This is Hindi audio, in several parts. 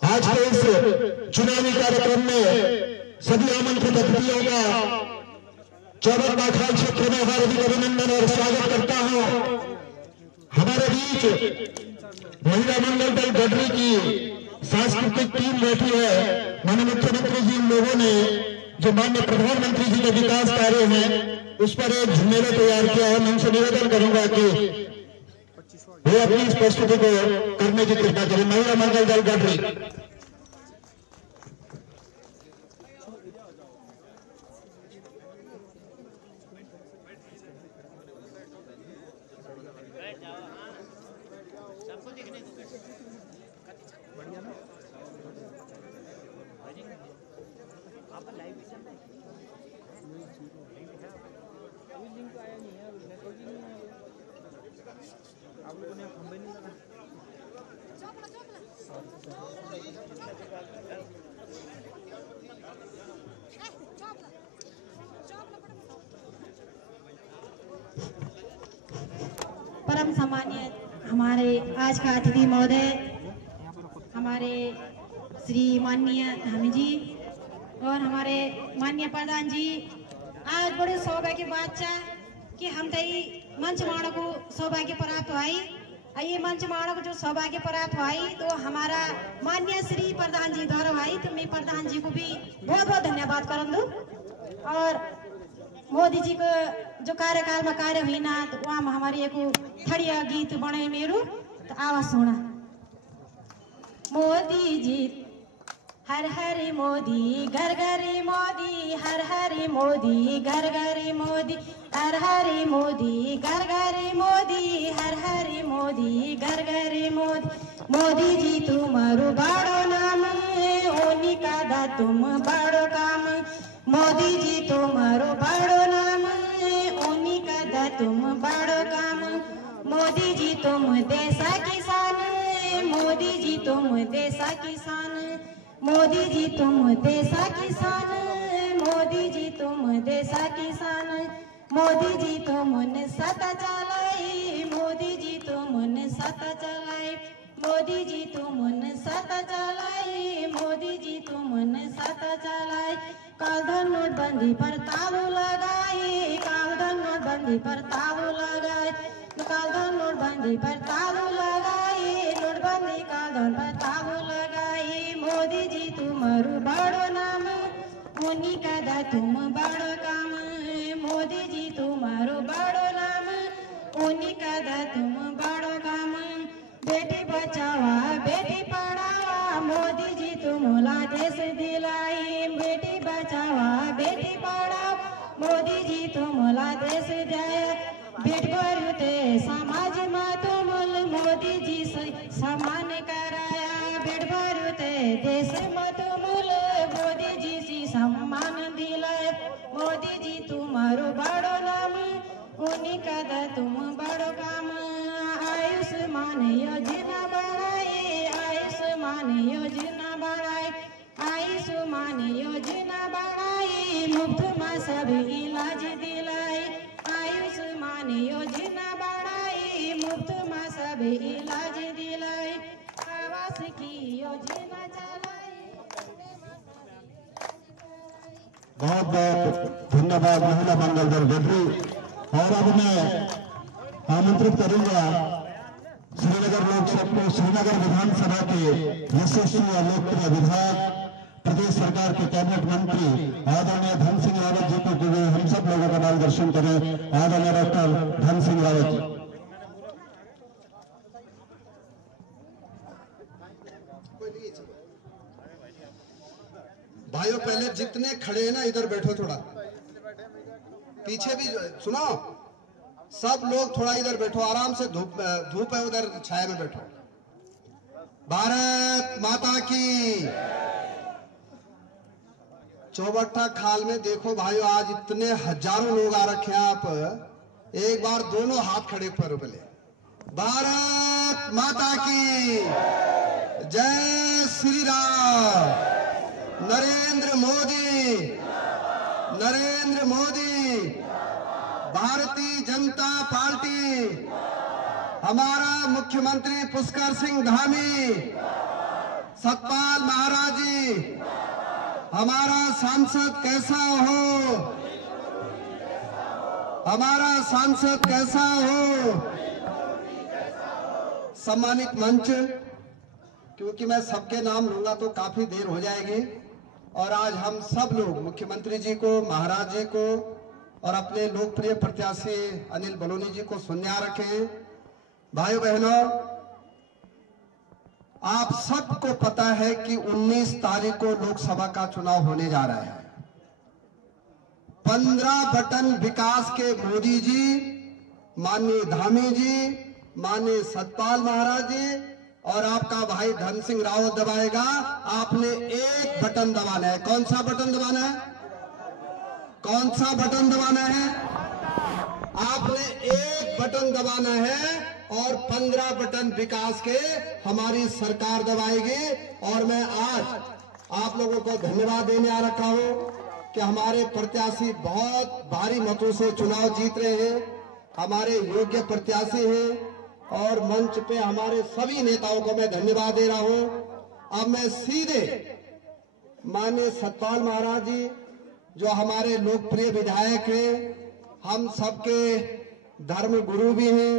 आज के इस चुनावी कार्यक्रम में सभी आमंत्रित अतिथियों का चौबट बाखाल क्षेत्र में हार्दिक अभिनंदन और स्वागत करता हूं। हमारे बीच महिला मंगल दल गढ़री की सांस्कृतिक टीम बैठी है। माननीय मुख्यमंत्री जी, इन लोगों ने जो माननीय प्रधानमंत्री जी के विकास कार्य हैं उस पर एक झुमेला तैयार किया है। मैं उनसे निवेदन करूंगा कि वो अपनी इस प्रस्तुति को करने की कृपा करें। महिला मंगल दल गढ़री। परम सम्मानीय हमारे आज का अतिथि महोदय, हमारे श्री माननीय धामी जी और हमारे माननीय प्रधान जी, आज बड़े सौभाग्य की बात है कि हम तई मंच माणो को सौभाग्य प्राप्त हुई। ये मंच माणो को जो सौभाग्य प्राप्त हुई तो हमारा माननीय श्री प्रधान जी द्वारा हुई, तो मैं प्रधान जी को भी बहुत बहुत धन्यवाद कर दूं। और मोदी जी को जो कार्यकाल में कार्य हुई ना, तो वहाँ हमारी एक थड़िया गीत बने मेरू, तो आवाज सुना। मोदी जी हर हर मोदी, घर घर मोदी, हर हर मोदी, घर घर मोदी, हर हर मोदी, घर घर मोदी, हर हर मोदी, घर घर मोदी। मोदी जी तुम्हारो बड़ो नाम, ओनी का दा तुम बड़ो काम। मोदी जी तुम्हारो बड़ो नाम, ओनी का दा तुम बड़ो काम। मोदी जी तुम देशा किसान, मोदी जी तुम देशा किसान। मोदी जी तुम देशा किसान, मोदी जी तुम देशा किसान। मोदी जी तुमने सत्ता चलाई, मोदी जी तुमने सत्ता चलाई। मोदी जी तुमने सत्ता चलाई, मोदी जी तुमने सत्ता चलाई। कालधन नोटबंदी पर ताबू लगाई, कालधन नोटबंदी पर ताबू लगाई। कालधन नोटबंदी पर ताबू लगाई, नोटबंदी कालधन पर ताबू लगाई। मोदी जी तुम्हारो बड़ो नाम, उन्हीं का दा तुम बड़ो काम। मोदी जी तुम्हारो बड़ो नाम, उन्हीं का दा तुम बड़ो काम। बेटी बचावा बेटी पढ़ावा, मोदी जी तुमला देश दिलाई। बेटी बचावा बेटी पढ़ाओ, मोदी जी तुमला देश दिया। बेट भरते समाज में तुमल, मोदी जी से समान कराया। बेट भरते देश में तुमल, मोदी जी से सम्मान दिलाया। मोदी जी तुम्हारो बड़ो नाम, उन्हीं का दा तुम बड़ो काम। आयुष्मान योजना बढ़ाई, आयुष्मान योजना बढ़ाई, आयुष्मान योजना बढ़ाई। मुफ्त में सब इलाज दिलाई, आयुष्मान योजना बढ़ाई। मुफ्त में सब इलाज दिलाई, आवास की योजना चलाई। बहुत बहुत धन्यवाद महिला मंगल दल गढ़री। और अब मैं आमंत्रित करूंगा श्रीनगर लोकसभा, श्रीनगर विधानसभा के यशस्वी और लोकप्रिय विधायक, प्रदेश सरकार के कैबिनेट मंत्री आदरणीय धन सिंह रावत जी को हम सब लोगों का मार्गदर्शन करें। आदरणीय डॉक्टर धन सिंह रावत जी। भाइयों, पहले जितने खड़े हैं ना इधर बैठो, थोड़ा पीछे भी सुनो। सब लोग थोड़ा इधर बैठो, आराम से। धूप है, उधर छाया में बैठो। भारत माता की। चौबट्टा खाल में देखो भाइयों, आज इतने हजारों लोग आ रखे हैं। आप एक बार दोनों हाथ खड़े करो पहले। भारत माता की जय श्री राम। नरेंद्र मोदी, नरेंद्र मोदी, भारतीय जनता पार्टी, हमारा मुख्यमंत्री पुष्कर सिंह धामी, सतपाल महाराज जी, हमारा सांसद कैसा हो, हमारा सांसद कैसा हो। सम्मानित मंच, क्योंकि मैं सबके नाम लूंगा तो काफी देर हो जाएगी और आज हम सब लोग मुख्यमंत्री जी को, महाराज जी को और अपने लोकप्रिय प्रत्याशी अनिल बलूनी जी को सुनने आ रखे हैं। भाइयों बहनों, आप सबको पता है कि 19 तारीख को लोकसभा का चुनाव होने जा रहा है। 15 बटन विकास के मोदी जी, माननीय धामी जी, माननीय सतपाल महाराज जी और आपका भाई धन सिंह रावत दबाएगा। आपने एक बटन दबाना है। कौन सा बटन दबाना है? कौन सा बटन दबाना है? आपने एक बटन दबाना है और 15 बटन विकास के हमारी सरकार दबाएगी। और मैं आज आप लोगों को धन्यवाद देने आ रखा हूं कि हमारे प्रत्याशी बहुत भारी मतों से चुनाव जीत रहे हैं, हमारे योग्य प्रत्याशी हैं और मंच पे हमारे सभी नेताओं को मैं धन्यवाद दे रहा हूं। अब मैं सीधे माननीय सतपाल महाराज जी, जो हमारे लोकप्रिय विधायक हैं, हम सबके धर्म गुरु भी हैं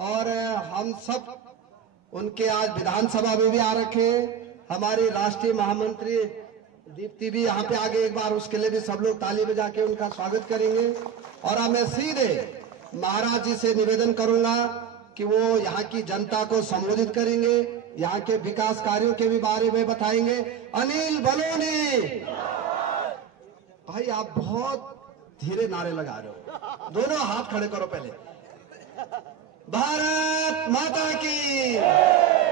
और हम सब उनके आज विधानसभा में भी आ रखे हैं। हमारी राष्ट्रीय महामंत्री दीप्ति भी यहाँ पे आगे, एक बार उसके लिए भी सब लोग ताली बजा के उनका स्वागत करेंगे। और अब मैं सीधे महाराज जी से निवेदन करूंगा कि वो यहाँ की जनता को संबोधित करेंगे, यहाँ के विकास कार्यों के भी बारे में बताएंगे। अनिल बलूनी भाई, आप बहुत धीरे नारे लगा रहे हो, दोनों हाथ खड़े करो पहले। भारत माता की,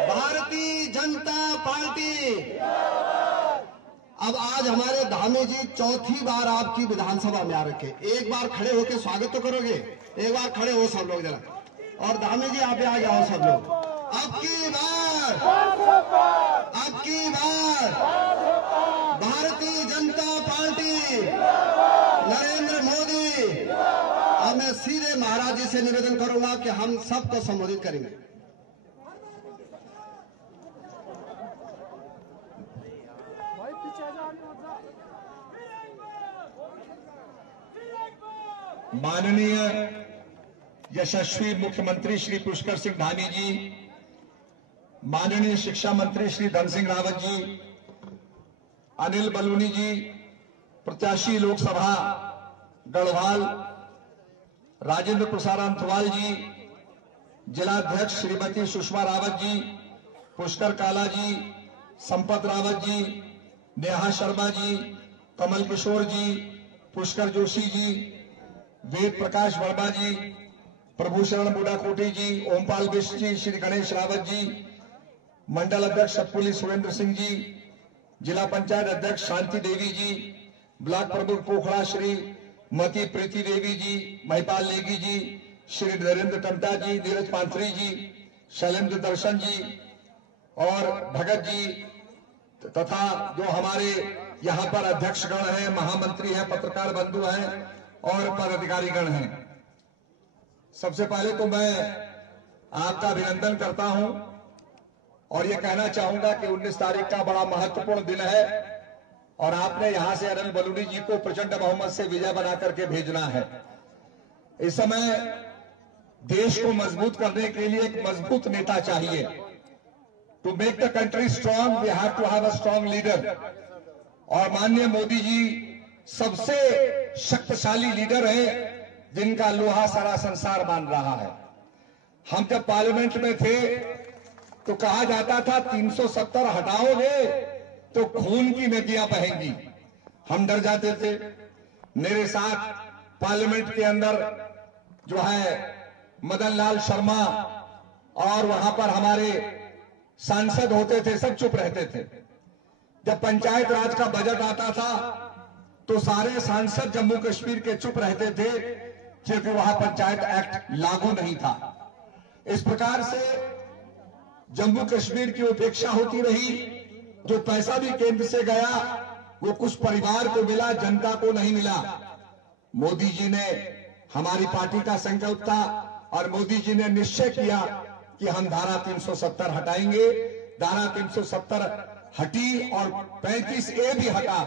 भारतीय जनता पार्टी। अब आज हमारे धामी जी चौथी बार आपकी विधानसभा में आ रखे। एक बार खड़े होकर स्वागत तो करोगे? एक बार खड़े हो सब लोग जरा। और धामी जी आप आ जाओ सब लोग। अब की बार भारतीय जनता पार्टी, नरेंद्र मोदी। अब मैं सीधे महाराज जी से निवेदन करूंगा कि हम सबको संबोधित करेंगे। माननीय यशस्वी मुख्यमंत्री श्री पुष्कर सिंह धामी जी, माननीय शिक्षा मंत्री श्री धन सिंह रावत जी, अनिल बलूनी जी, प्रत्याशी लोकसभा गढ़वाल राजेंद्र प्रसाद अंथवाल जी, जिलाध्यक्ष श्रीमती सुषमा रावत जी, पुष्कर काला जी, संपत रावत जी, नेहा शर्मा जी, कमल किशोर जी, पुष्कर जोशी जी, वेद प्रकाश वर्मा जी, प्रभूशरण बुडाकोटी जी, ओमपाल बिष्ट जी, श्री गणेश रावत जी, मंडल अध्यक्ष सतपुली सुरेंद्र सिंह जी, जिला पंचायत अध्यक्ष शांति देवी जी, ब्लॉक प्रमुख पोखड़ा श्री मती प्रीति देवी जी, महिपाल नेगी जी, श्री नरेंद्र टंटा जी, नीरज पांथरी जी, शैलेंद्र दर्शन जी और भगत जी तथा जो हमारे यहाँ पर अध्यक्षगण हैं, महामंत्री हैं, पत्रकार बंधु हैं और पदाधिकारीगण हैं। सबसे पहले तो मैं आपका अभिनंदन करता हूं और ये कहना चाहूंगा कि 19 तारीख का बड़ा महत्वपूर्ण दिन है और आपने यहां से अनिल बलूनी जी को प्रचंड बहुमत से विजय बना करके भेजना है। इस समय देश को मजबूत करने के लिए एक मजबूत नेता चाहिए। To make the country strong we have to have a strong leader. और माननीय मोदी जी सबसे शक्तिशाली लीडर है जिनका लोहा सारा संसार मान रहा है। हम जब पार्लियामेंट में थे तो कहा जाता था 370 हटाओगे तो खून की नदियां बहेंगी। हम डर जाते थे। मेरे साथ पार्लियामेंट के अंदर जो है मदन लाल शर्मा और वहां पर हमारे सांसद होते थे, सब चुप रहते थे। जब पंचायत राज का बजट आता था तो सारे सांसद जम्मू कश्मीर के चुप रहते थे क्योंकि वहां पंचायत एक्ट लागू नहीं था। इस प्रकार से जम्मू कश्मीर की उपेक्षा होती रही। जो पैसा भी केंद्र से गया वो कुछ परिवार को मिला, जनता को नहीं मिला। मोदी जी ने, हमारी पार्टी का संकल्प था और मोदी जी ने निश्चय किया कि हम धारा 370 हटाएंगे धारा 370 हटी और 35A भी हटा,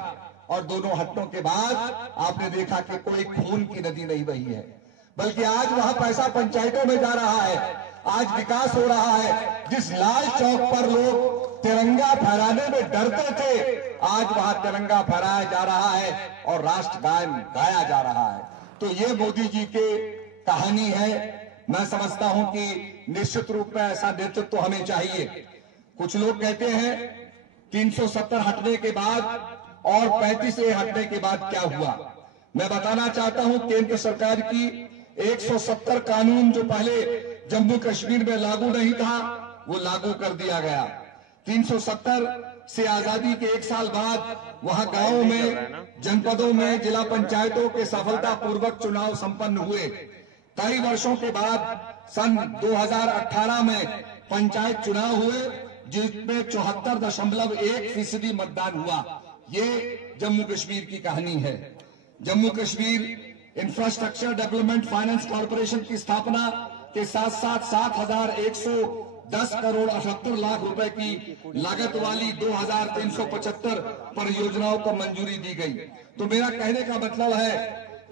और दोनों हटने के बाद आपने देखा कि कोई खून की नदी नहीं बही है, बल्कि आज वहां पैसा पंचायतों में जा रहा है, आज विकास हो रहा है। जिस लाल चौक पर लोग तिरंगा फहराने में डरते थे, आज वहां तिरंगा फहराया जा रहा है और राष्ट्रगान गाया जा रहा है। तो ये मोदी जी की कहानी है। मैं समझता हूं कि निश्चित रूप में ऐसा नेतृत्व हमें चाहिए। कुछ लोग कहते हैं 370 हटने के बाद और 35A हटने के बाद क्या हुआ। मैं बताना चाहता हूं, केंद्र सरकार की 170 कानून जो पहले जम्मू कश्मीर में लागू नहीं था, वो लागू कर दिया गया। 370 से आजादी के 1 साल बाद वहां गांवों में, जनपदों में जिला पंचायतों के सफलतापूर्वक चुनाव संपन्न हुए। कई वर्षों के बाद सन 2018 में पंचायत चुनाव हुए, जिसमें 74.1% मतदान हुआ। ये जम्मू कश्मीर की कहानी है। Jammu Kashmir infrastructure development finance corporation की स्थापना के साथ साथ 7,110 करोड़ 78 लाख रुपए की लागत वाली 2,375 परियोजनाओं को मंजूरी दी गई। तो मेरा कहने का मतलब है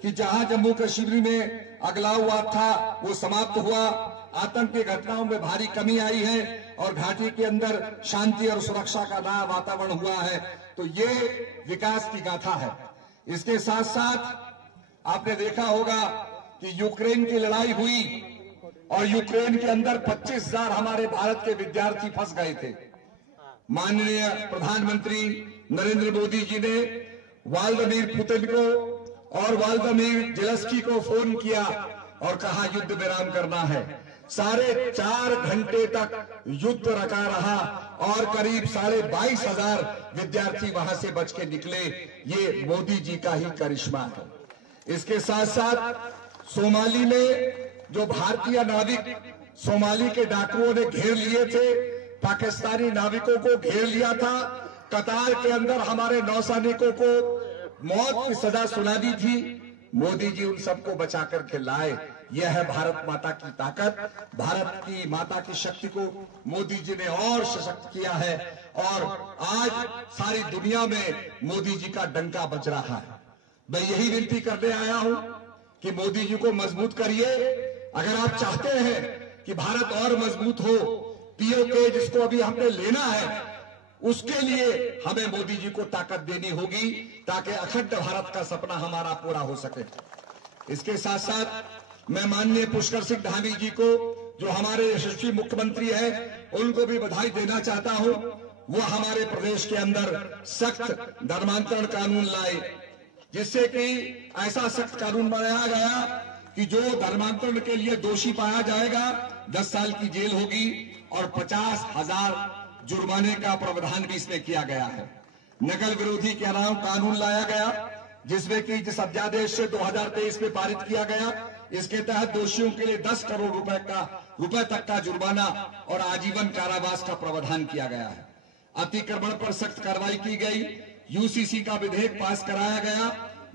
कि जहां जम्मू कश्मीर में अगलाव था वो समाप्त हुआ, आतंक की घटनाओं में भारी कमी आई है और घाटी के अंदर शांति और सुरक्षा का नया वातावरण हुआ है। तो ये विकास की गाथा है। इसके साथ साथ आपने देखा होगा कि यूक्रेन की लड़ाई हुई और यूक्रेन के अंदर 25,000 हमारे भारत के विद्यार्थी फंस गए थे। माननीय प्रधानमंत्री नरेंद्र मोदी जी ने व्लादिमीर पुतिन को और व्लादिमीर ज़ेलेंस्की को फोन किया और कहा युद्ध विराम करना है। 4.5 घंटे तक युद्ध रखा रहा और करीब 22,500 विद्यार्थी वहां से बच के निकले। ये मोदी जी का ही करिश्मा है। इसके साथ साथ सोमाली में जो भारतीय नाविक सोमाली के डाकुओं ने घेर लिए थे, पाकिस्तानी नाविकों को घेर लिया था। कतार के अंदर हमारे नौसैनिकों को मौत की सजा सुना दी थी। मोदी जी उन सबको बचा करके लाए। यह है भारत माता की ताकत। भारत की माता की शक्ति को मोदी जी ने और सशक्त किया है और आज सारी दुनिया में मोदी जी का डंका बज रहा है। मैं यही विनती करने आया हूं कि मोदी जी को मजबूत करिए। अगर आप चाहते हैं कि भारत और मजबूत हो, पीओके जिसको अभी हमने लेना है, उसके लिए हमें मोदी जी को ताकत देनी होगी ताकि अखंड भारत का सपना हमारा पूरा हो सके। इसके साथ साथ मैं माननीय पुष्कर सिंह धामी जी को, जो हमारे यशस्वी मुख्यमंत्री हैं, उनको भी बधाई देना चाहता हूं। वो हमारे प्रदेश के अंदर सख्त धर्मांतरण कानून लाए, जिससे कि ऐसा सख्त कानून बनाया गया कि जो धर्मांतरण के लिए दोषी पाया जाएगा 10 साल की जेल होगी और 50,000 जुर्माने का प्रावधान भी इसमें किया गया है। नकल विरोधी के नाम कानून लाया गया, जिसमें कि जिस अध्यादेश से 2023 में पारित किया गया, इसके तहत दोषियों के लिए 10 करोड़ रुपए तक का जुर्माना और आजीवन कारावास का प्रावधान किया गया है। अतिक्रमण पर सख्त कार्रवाई की गई। यूसीसी का विधेयक पास कराया गया।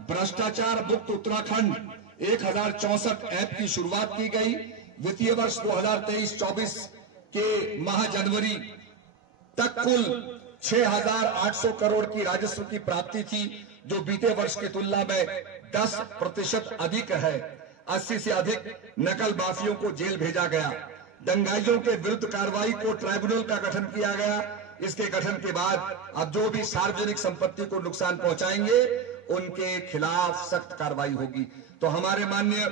भ्रष्टाचार मुक्त उत्तराखंड 1064 ऐप की शुरुआत की गई। वित्तीय वर्ष 2023-24 के माह जनवरी तक कुल 6,800 करोड़ की राजस्व की प्राप्ति थी, जो बीते वर्ष की तुलना में 10% अधिक है। 80 से अधिक नकल माफियों को जेल भेजा गया। दंगाइयों के विरुद्ध कार्रवाई को ट्राइब्यूनल का गठन किया गया। इसके गठन के बाद अब जो भी सार्वजनिक संपत्ति को नुकसान पहुंचाएंगे उनके खिलाफ सख्त कार्रवाई होगी। तो हमारे माननीय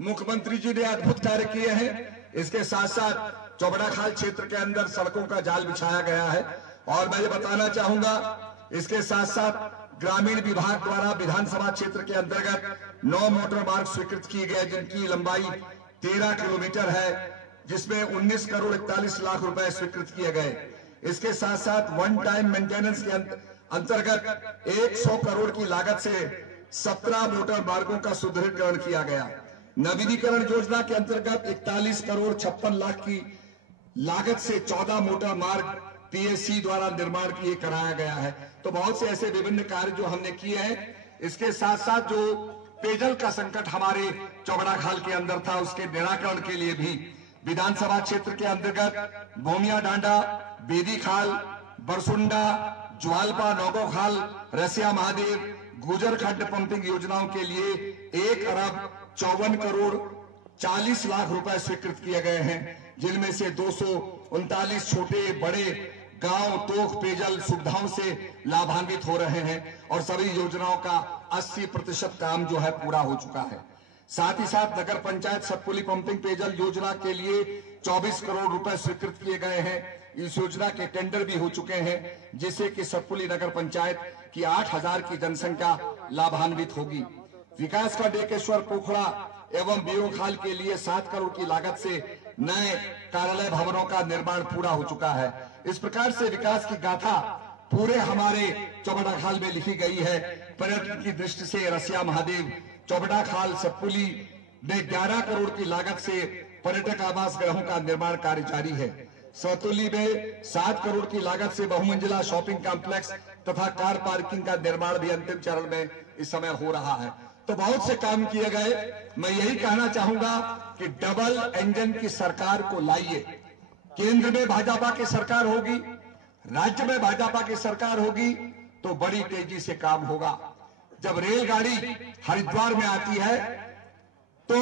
मुख्यमंत्री जी ने अद्भुत कार्य किए हैं। इसके साथ साथ चौबड़ाखाल क्षेत्र के अंदर सड़कों का जाल बिछाया गया है। और मैं ये बताना चाहूंगा, इसके साथ साथ ग्रामीण विभाग द्वारा विधानसभा क्षेत्र के अंतर्गत 9 मोटर मार्ग स्वीकृत किए गए, जिनकी लंबाई 13 किलोमीटर है, जिसमें 19 करोड़ 41 लाख रुपए स्वीकृत किए गए। इसके साथ साथ वन टाइम मेंटेनेंस के अंतर्गत 100 करोड़ की लागत से 17 मोटर मार्गों का सुदृढ़ीकरण किया गया। नवीनीकरण योजना के अंतर्गत 41 करोड़ 56 लाख की लागत से 14 मोटर मार्ग पीएससी द्वारा निर्माण किए कराया गया है। तो बहुत से ऐसे विभिन्न कार्य जो हमने किए हैं। इसके साथ साथ जो पेयजल का संकट हमारे चौबड़ाखाल के अंदर था, उसके निराकरण के लिए भी विधानसभा क्षेत्र के अंतर्गत भोमिया डांडा, बेदी खाल, बरसुंडा, ज्वालपा, नौगो खाल, रसिया महादेव, गुजर खड्ड पंपिंग योजनाओं के लिए 1,54,40,00,000 रुपए स्वीकृत किए गए हैं, जिनमें से 239 छोटे बड़े गांव तोख पेयजल सुविधाओं से लाभान्वित हो रहे हैं और सभी योजनाओं का 80% काम जो है पूरा हो चुका है। साथ ही साथ नगर पंचायत सतपुली पंपिंग पेयजल योजना के लिए 24 करोड़ रुपए स्वीकृत किए गए हैं। इस योजना के टेंडर भी हो चुके हैं, जिससे कि सतपुली नगर पंचायत की 8,000 की जनसंख्या लाभान्वित होगी। विकास का डेकेश्वर, पोखड़ा एवं बीरोखाल के लिए 7 करोड़ की लागत से नए कार्यालय भवनों का निर्माण पूरा हो चुका है। इस प्रकार से विकास की गाथा पूरे हमारे चौबड़ा खाल में लिखी गई है। पर्यटन की दृष्टि से रसिया महादेव, चौबड़ा खाल, सतपुली में 11 करोड़ की लागत से पर्यटक आवास गृहों का निर्माण कार्य जारी है। सतपुली में 7 करोड़ की लागत से बहुमंजिला शॉपिंग कॉम्प्लेक्स तथा कार पार्किंग का निर्माण भी अंतिम चरण में इस समय हो रहा है। तो बहुत से काम किए गए। मैं यही कहना चाहूंगा कि डबल इंजन की सरकार को लाइए। केंद्र में भाजपा की सरकार होगी, राज्य में भाजपा की सरकार होगी, तो बड़ी तेजी से काम होगा। जब रेलगाड़ी हरिद्वार में आती है तो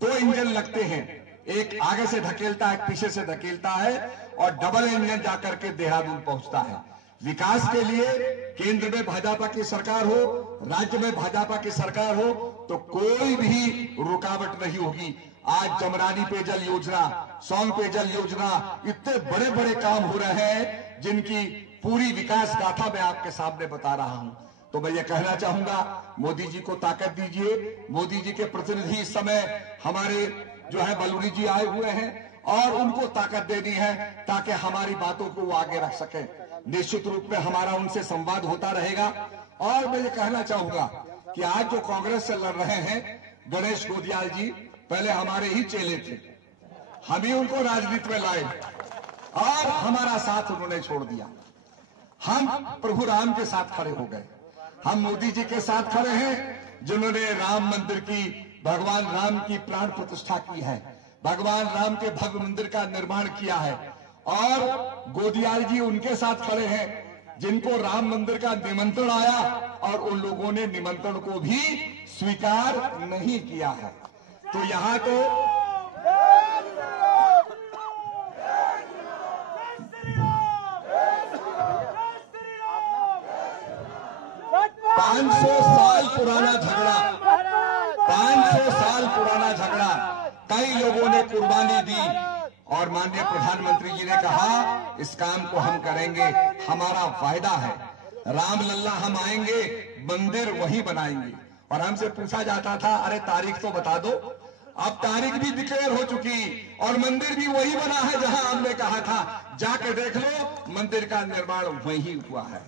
2 इंजन लगते हैं, एक आगे से धकेलता है, एक पीछे से धकेलता है, और डबल इंजन जाकर के देहरादून पहुंचता है। विकास के लिए केंद्र में भाजपा की सरकार हो, राज्य में भाजपा की सरकार हो, तो कोई भी रुकावट नहीं होगी। आज जमरानी पेयजल योजना, सौन पेयजल योजना, इतने बड़े बड़े काम हो रहे हैं जिनकी पूरी विकास गाथा मैं आपके सामने बता रहा हूं। तो मैं ये कहना चाहूंगा, मोदी जी को ताकत दीजिए। मोदी जी के प्रतिनिधि इस समय हमारे जो है बलूनी जी आए हुए हैं और उनको ताकत देनी है ताकि हमारी बातों को वो आगे रख सके। निश्चित रूप में हमारा उनसे संवाद होता रहेगा। और मैं ये कहना चाहूंगा कि आज जो कांग्रेस से लड़ रहे हैं गणेश गोदियाल जी, पहले हमारे ही चेले थे, हम ही उनको राजनीति में लाए और हमारा साथ उन्होंने छोड़ दिया। हम प्रभु राम के साथ खड़े हो गए। हम मोदी जी के साथ खड़े हैं जिन्होंने राम मंदिर की, भगवान राम की प्राण प्रतिष्ठा की है, भगवान राम के भव्य मंदिर का निर्माण किया है। और गोदियाल जी उनके साथ खड़े हैं जिनको राम मंदिर का निमंत्रण आया और उन लोगों ने निमंत्रण को भी स्वीकार नहीं किया है। तो यहां तो 500 साल पुराना झगड़ा, 500 साल पुराना झगड़ा, कई लोगों ने कुर्बानी दी और माननीय प्रधानमंत्री जी ने कहा इस काम को हम करेंगे, हमारा वायदा है। राम लल्ला हम आएंगे, मंदिर वहीं बनाएंगे। और हमसे पूछा जाता था अरे तारीख तो बता दो। अब तारीख भी डिक्लेयर हो चुकी और मंदिर भी वही बना है जहां हमने कहा था। जाके देख लो, मंदिर का निर्माण वहीं हुआ है।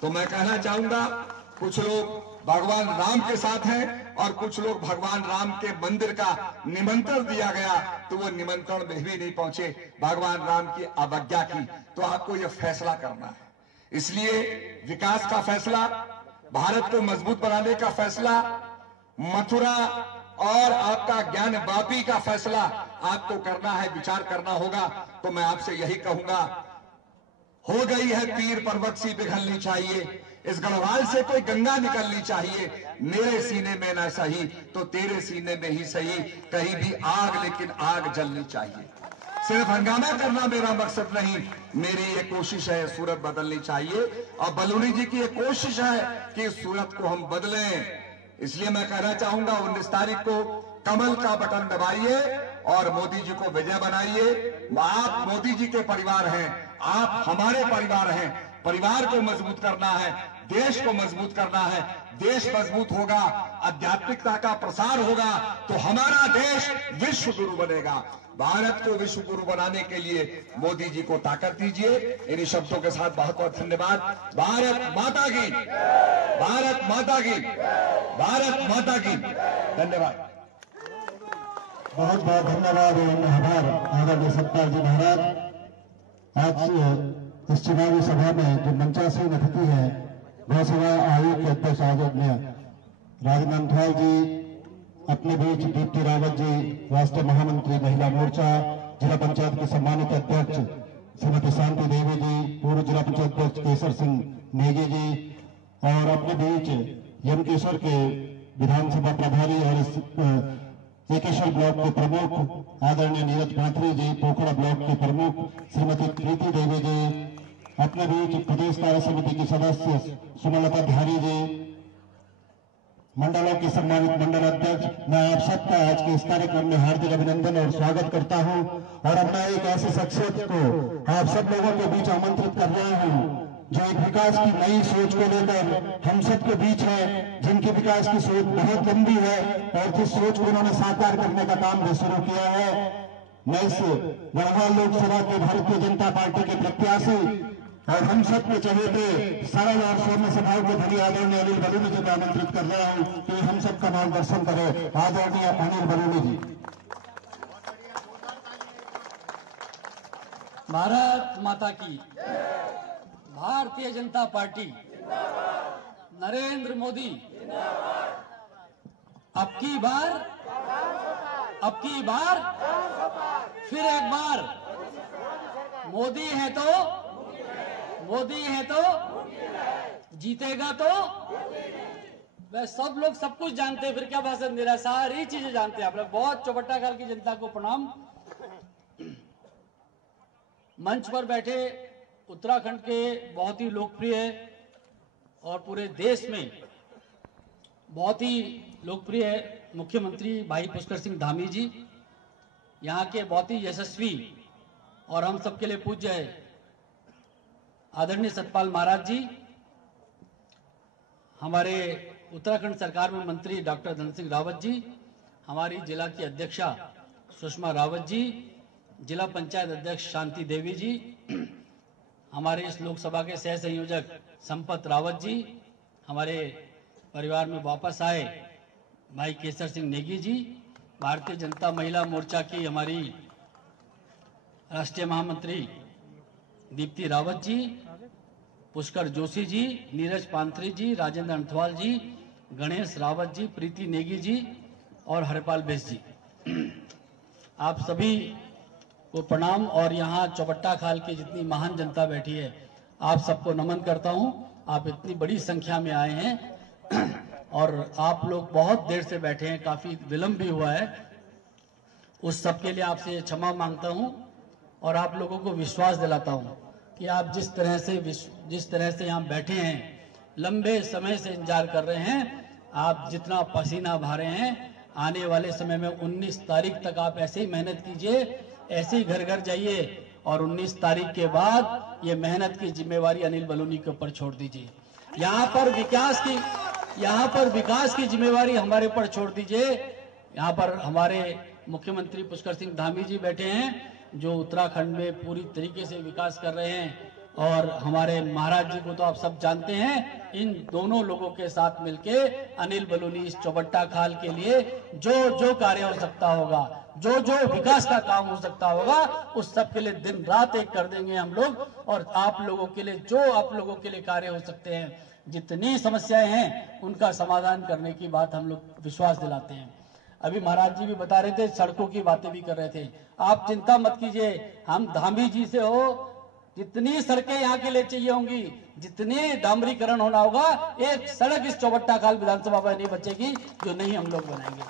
तो मैं कहना चाहूंगा, कुछ लोग भगवान राम के साथ हैं और कुछ लोग भगवान राम के मंदिर का निमंत्रण दिया गया तो वो निमंत्रण में भी नहीं पहुंचे, भगवान राम की अवज्ञा की। तो आपको ये फैसला करना है। इसलिए विकास का फैसला, भारत को मजबूत बनाने का फैसला, मथुरा और आपका ज्ञान वापी का फैसला आपको करना है, विचार करना होगा। तो मैं आपसे यही कहूंगा, हो गई है पीर पर्वत सी पिघलनी चाहिए, इस गढ़वाल से कोई गंगा निकलनी चाहिए। मेरे सीने में ना सही तो तेरे सीने में ही सही, कहीं भी आग लेकिन आग जलनी चाहिए। सिर्फ हंगामा करना मेरा मकसद नहीं, मेरी ये कोशिश है सूरत बदलनी चाहिए और बलूनी जी की ये कोशिश है कि इस सूरत को हम बदलें। इसलिए मैं कहना चाहूंगा 19 तारीख को कमल का बटन दबाइए और मोदी जी को विजय बनाइए। आप मोदी जी के परिवार हैं, आप हमारे परिवार हैं। परिवार को मजबूत करना है, देश को मजबूत करना है। देश मजबूत होगा, आध्यात्मिकता का प्रसार होगा तो हमारा देश विश्व गुरु बनेगा। भारत को विश्व गुरु बनाने के लिए मोदी जी को ताकत दीजिए। इन्हीं शब्दों के साथ बहुत बहुत धन्यवाद। भारत माता की, भारत माता की, भारत माता की। धन्यवाद। बहुत बहुत धन्यवाद एवं आभार आदरणीय सत्तार जी महाराज। आज इस चुनावी सभा में जो मंचासीन अतिथि है, गौ सेवा आयोग के अध्यक्ष आदरणीय राजनांदवाल जी, अपने बीच दीप्ति रावत जी, राष्ट्रीय महामंत्री महिला मोर्चा, जिला पंचायत के सम्मानित अध्यक्ष श्रीमती शांति देवी जी, पूर्व जिला पंचायत अध्यक्ष केसर सिंह नेगी जी, और अपने बीच यमकेश्वर के विधानसभा प्रभारी और एकेश्वर ब्लॉक के प्रमुख आदरणीय नीरज पाथरी जी, पोखड़ा ब्लॉक के प्रमुख श्रीमती प्रीति देवी जी, अपने बीच प्रदेश कार्य समिति की सदस्य सुमलता धारी जी, मंडलों के सम्मानित मंडल अध्यक्ष, मैं आप सबका आज के इस कार्यक्रम में हार्दिक अभिनंदन और स्वागत करता हूं। और अब मैं एक ऐसी शख्सियत को आप सब लोगों के बीच आमंत्रित कर रहा हूं जो एक विकास की नई सोच को लेकर हम सब के बीच है, जिनकी विकास की सोच बहुत लंबी है और जिस सोच को उन्होंने साकार करने का काम भी शुरू किया है। मैं इस गढ़वाल लोकसभा के भारतीय जनता पार्टी के प्रत्याशी और हम सब के चहेते सरल और सौम्य स्वभाव के धनी आदरणीय अनिल बलूनी जी को आमंत्रित कर रहा हूं कि हम सबका मार्गदर्शन करें। आदरणीय अनिल बलूनी जी। भारत माता की, भारतीय जनता पार्टी, नरेंद्र मोदी, अब की बार फिर एक बार मोदी है तो जीतेगा तो। वह सब लोग सब कुछ जानते हैं, फिर क्या भाषण दे रहा है, सारी चीजें जानते हैं आप लोग। बहुत चौबट्टा काल की जनता को प्रणाम। मंच पर बैठे उत्तराखंड के बहुत ही लोकप्रिय और पूरे देश में बहुत ही लोकप्रिय मुख्यमंत्री भाई पुष्कर सिंह धामी जी, यहाँ के बहुत ही यशस्वी और हम सबके लिए पूज्य आदरणीय सतपाल महाराज जी, हमारे उत्तराखंड सरकार में मंत्री डॉक्टर धन सिंह रावत जी, हमारी जिला की अध्यक्षा सुषमा रावत जी, जिला पंचायत अध्यक्ष शांति देवी जी, हमारे इस लोकसभा के सह संयोजक संपत रावत जी, हमारे परिवार में वापस आए भाई केसर सिंह नेगी जी, भारतीय जनता महिला मोर्चा की हमारी राष्ट्रीय महामंत्री दीप्ति रावत जी, पुष्कर जोशी जी, नीरज पांथरी जी, राजेंद्र अंथवाल जी, गणेश रावत जी, प्रीति नेगी जी और हरपाल बेस जी, आप सभी को प्रणाम। और यहाँ चौबट्टा खाल की जितनी महान जनता बैठी है, आप सबको नमन करता हूँ। आप इतनी बड़ी संख्या में आए हैं और आप लोग बहुत देर से बैठे हैं, काफी विलंब भी हुआ है, उस सब के लिए आपसे क्षमा मांगता हूँ और आप लोगों को विश्वास दिलाता हूँ कि आप जिस तरह से यहाँ बैठे हैं, लंबे समय से इंतजार कर रहे हैं, आप जितना पसीना बहा रहे हैं, आने वाले समय में 19 तारीख तक आप ऐसे ही मेहनत कीजिए, ऐसे ही घर घर जाइए और 19 तारीख के बाद ये मेहनत की जिम्मेवारी अनिल बलूनी के ऊपर छोड़ दीजिए। यहाँ पर विकास की जिम्मेवारी हमारे ऊपर छोड़ दीजिए। यहाँ पर हमारे मुख्यमंत्री पुष्कर सिंह धामी जी बैठे हैं जो उत्तराखंड में पूरी तरीके से विकास कर रहे हैं, और हमारे महाराज जी को तो आप सब जानते हैं। इन दोनों लोगों के साथ मिलके अनिल बलूनी इस चौबट्टा खाल के लिए जो कार्य हो सकता होगा, जो विकास का काम हो सकता होगा, उस सब के लिए दिन रात एक कर देंगे हम लोग। और आप लोगों के लिए कार्य हो सकते हैं, जितनी समस्याएं हैं उनका समाधान करने की बात हम लोग विश्वास दिलाते हैं। अभी महाराज जी भी बता रहे थे, सड़कों की बातें भी कर रहे थे। आप चिंता मत कीजिए, हम धामी जी से हो, जितनी सड़कें यहाँ के लिए चाहिए होंगी, जितने डामरीकरण होना होगा, एक सड़क इस चौबट्टा खाल विधानसभा में नहीं बचेगी जो नहीं हम लोग बनाएंगे।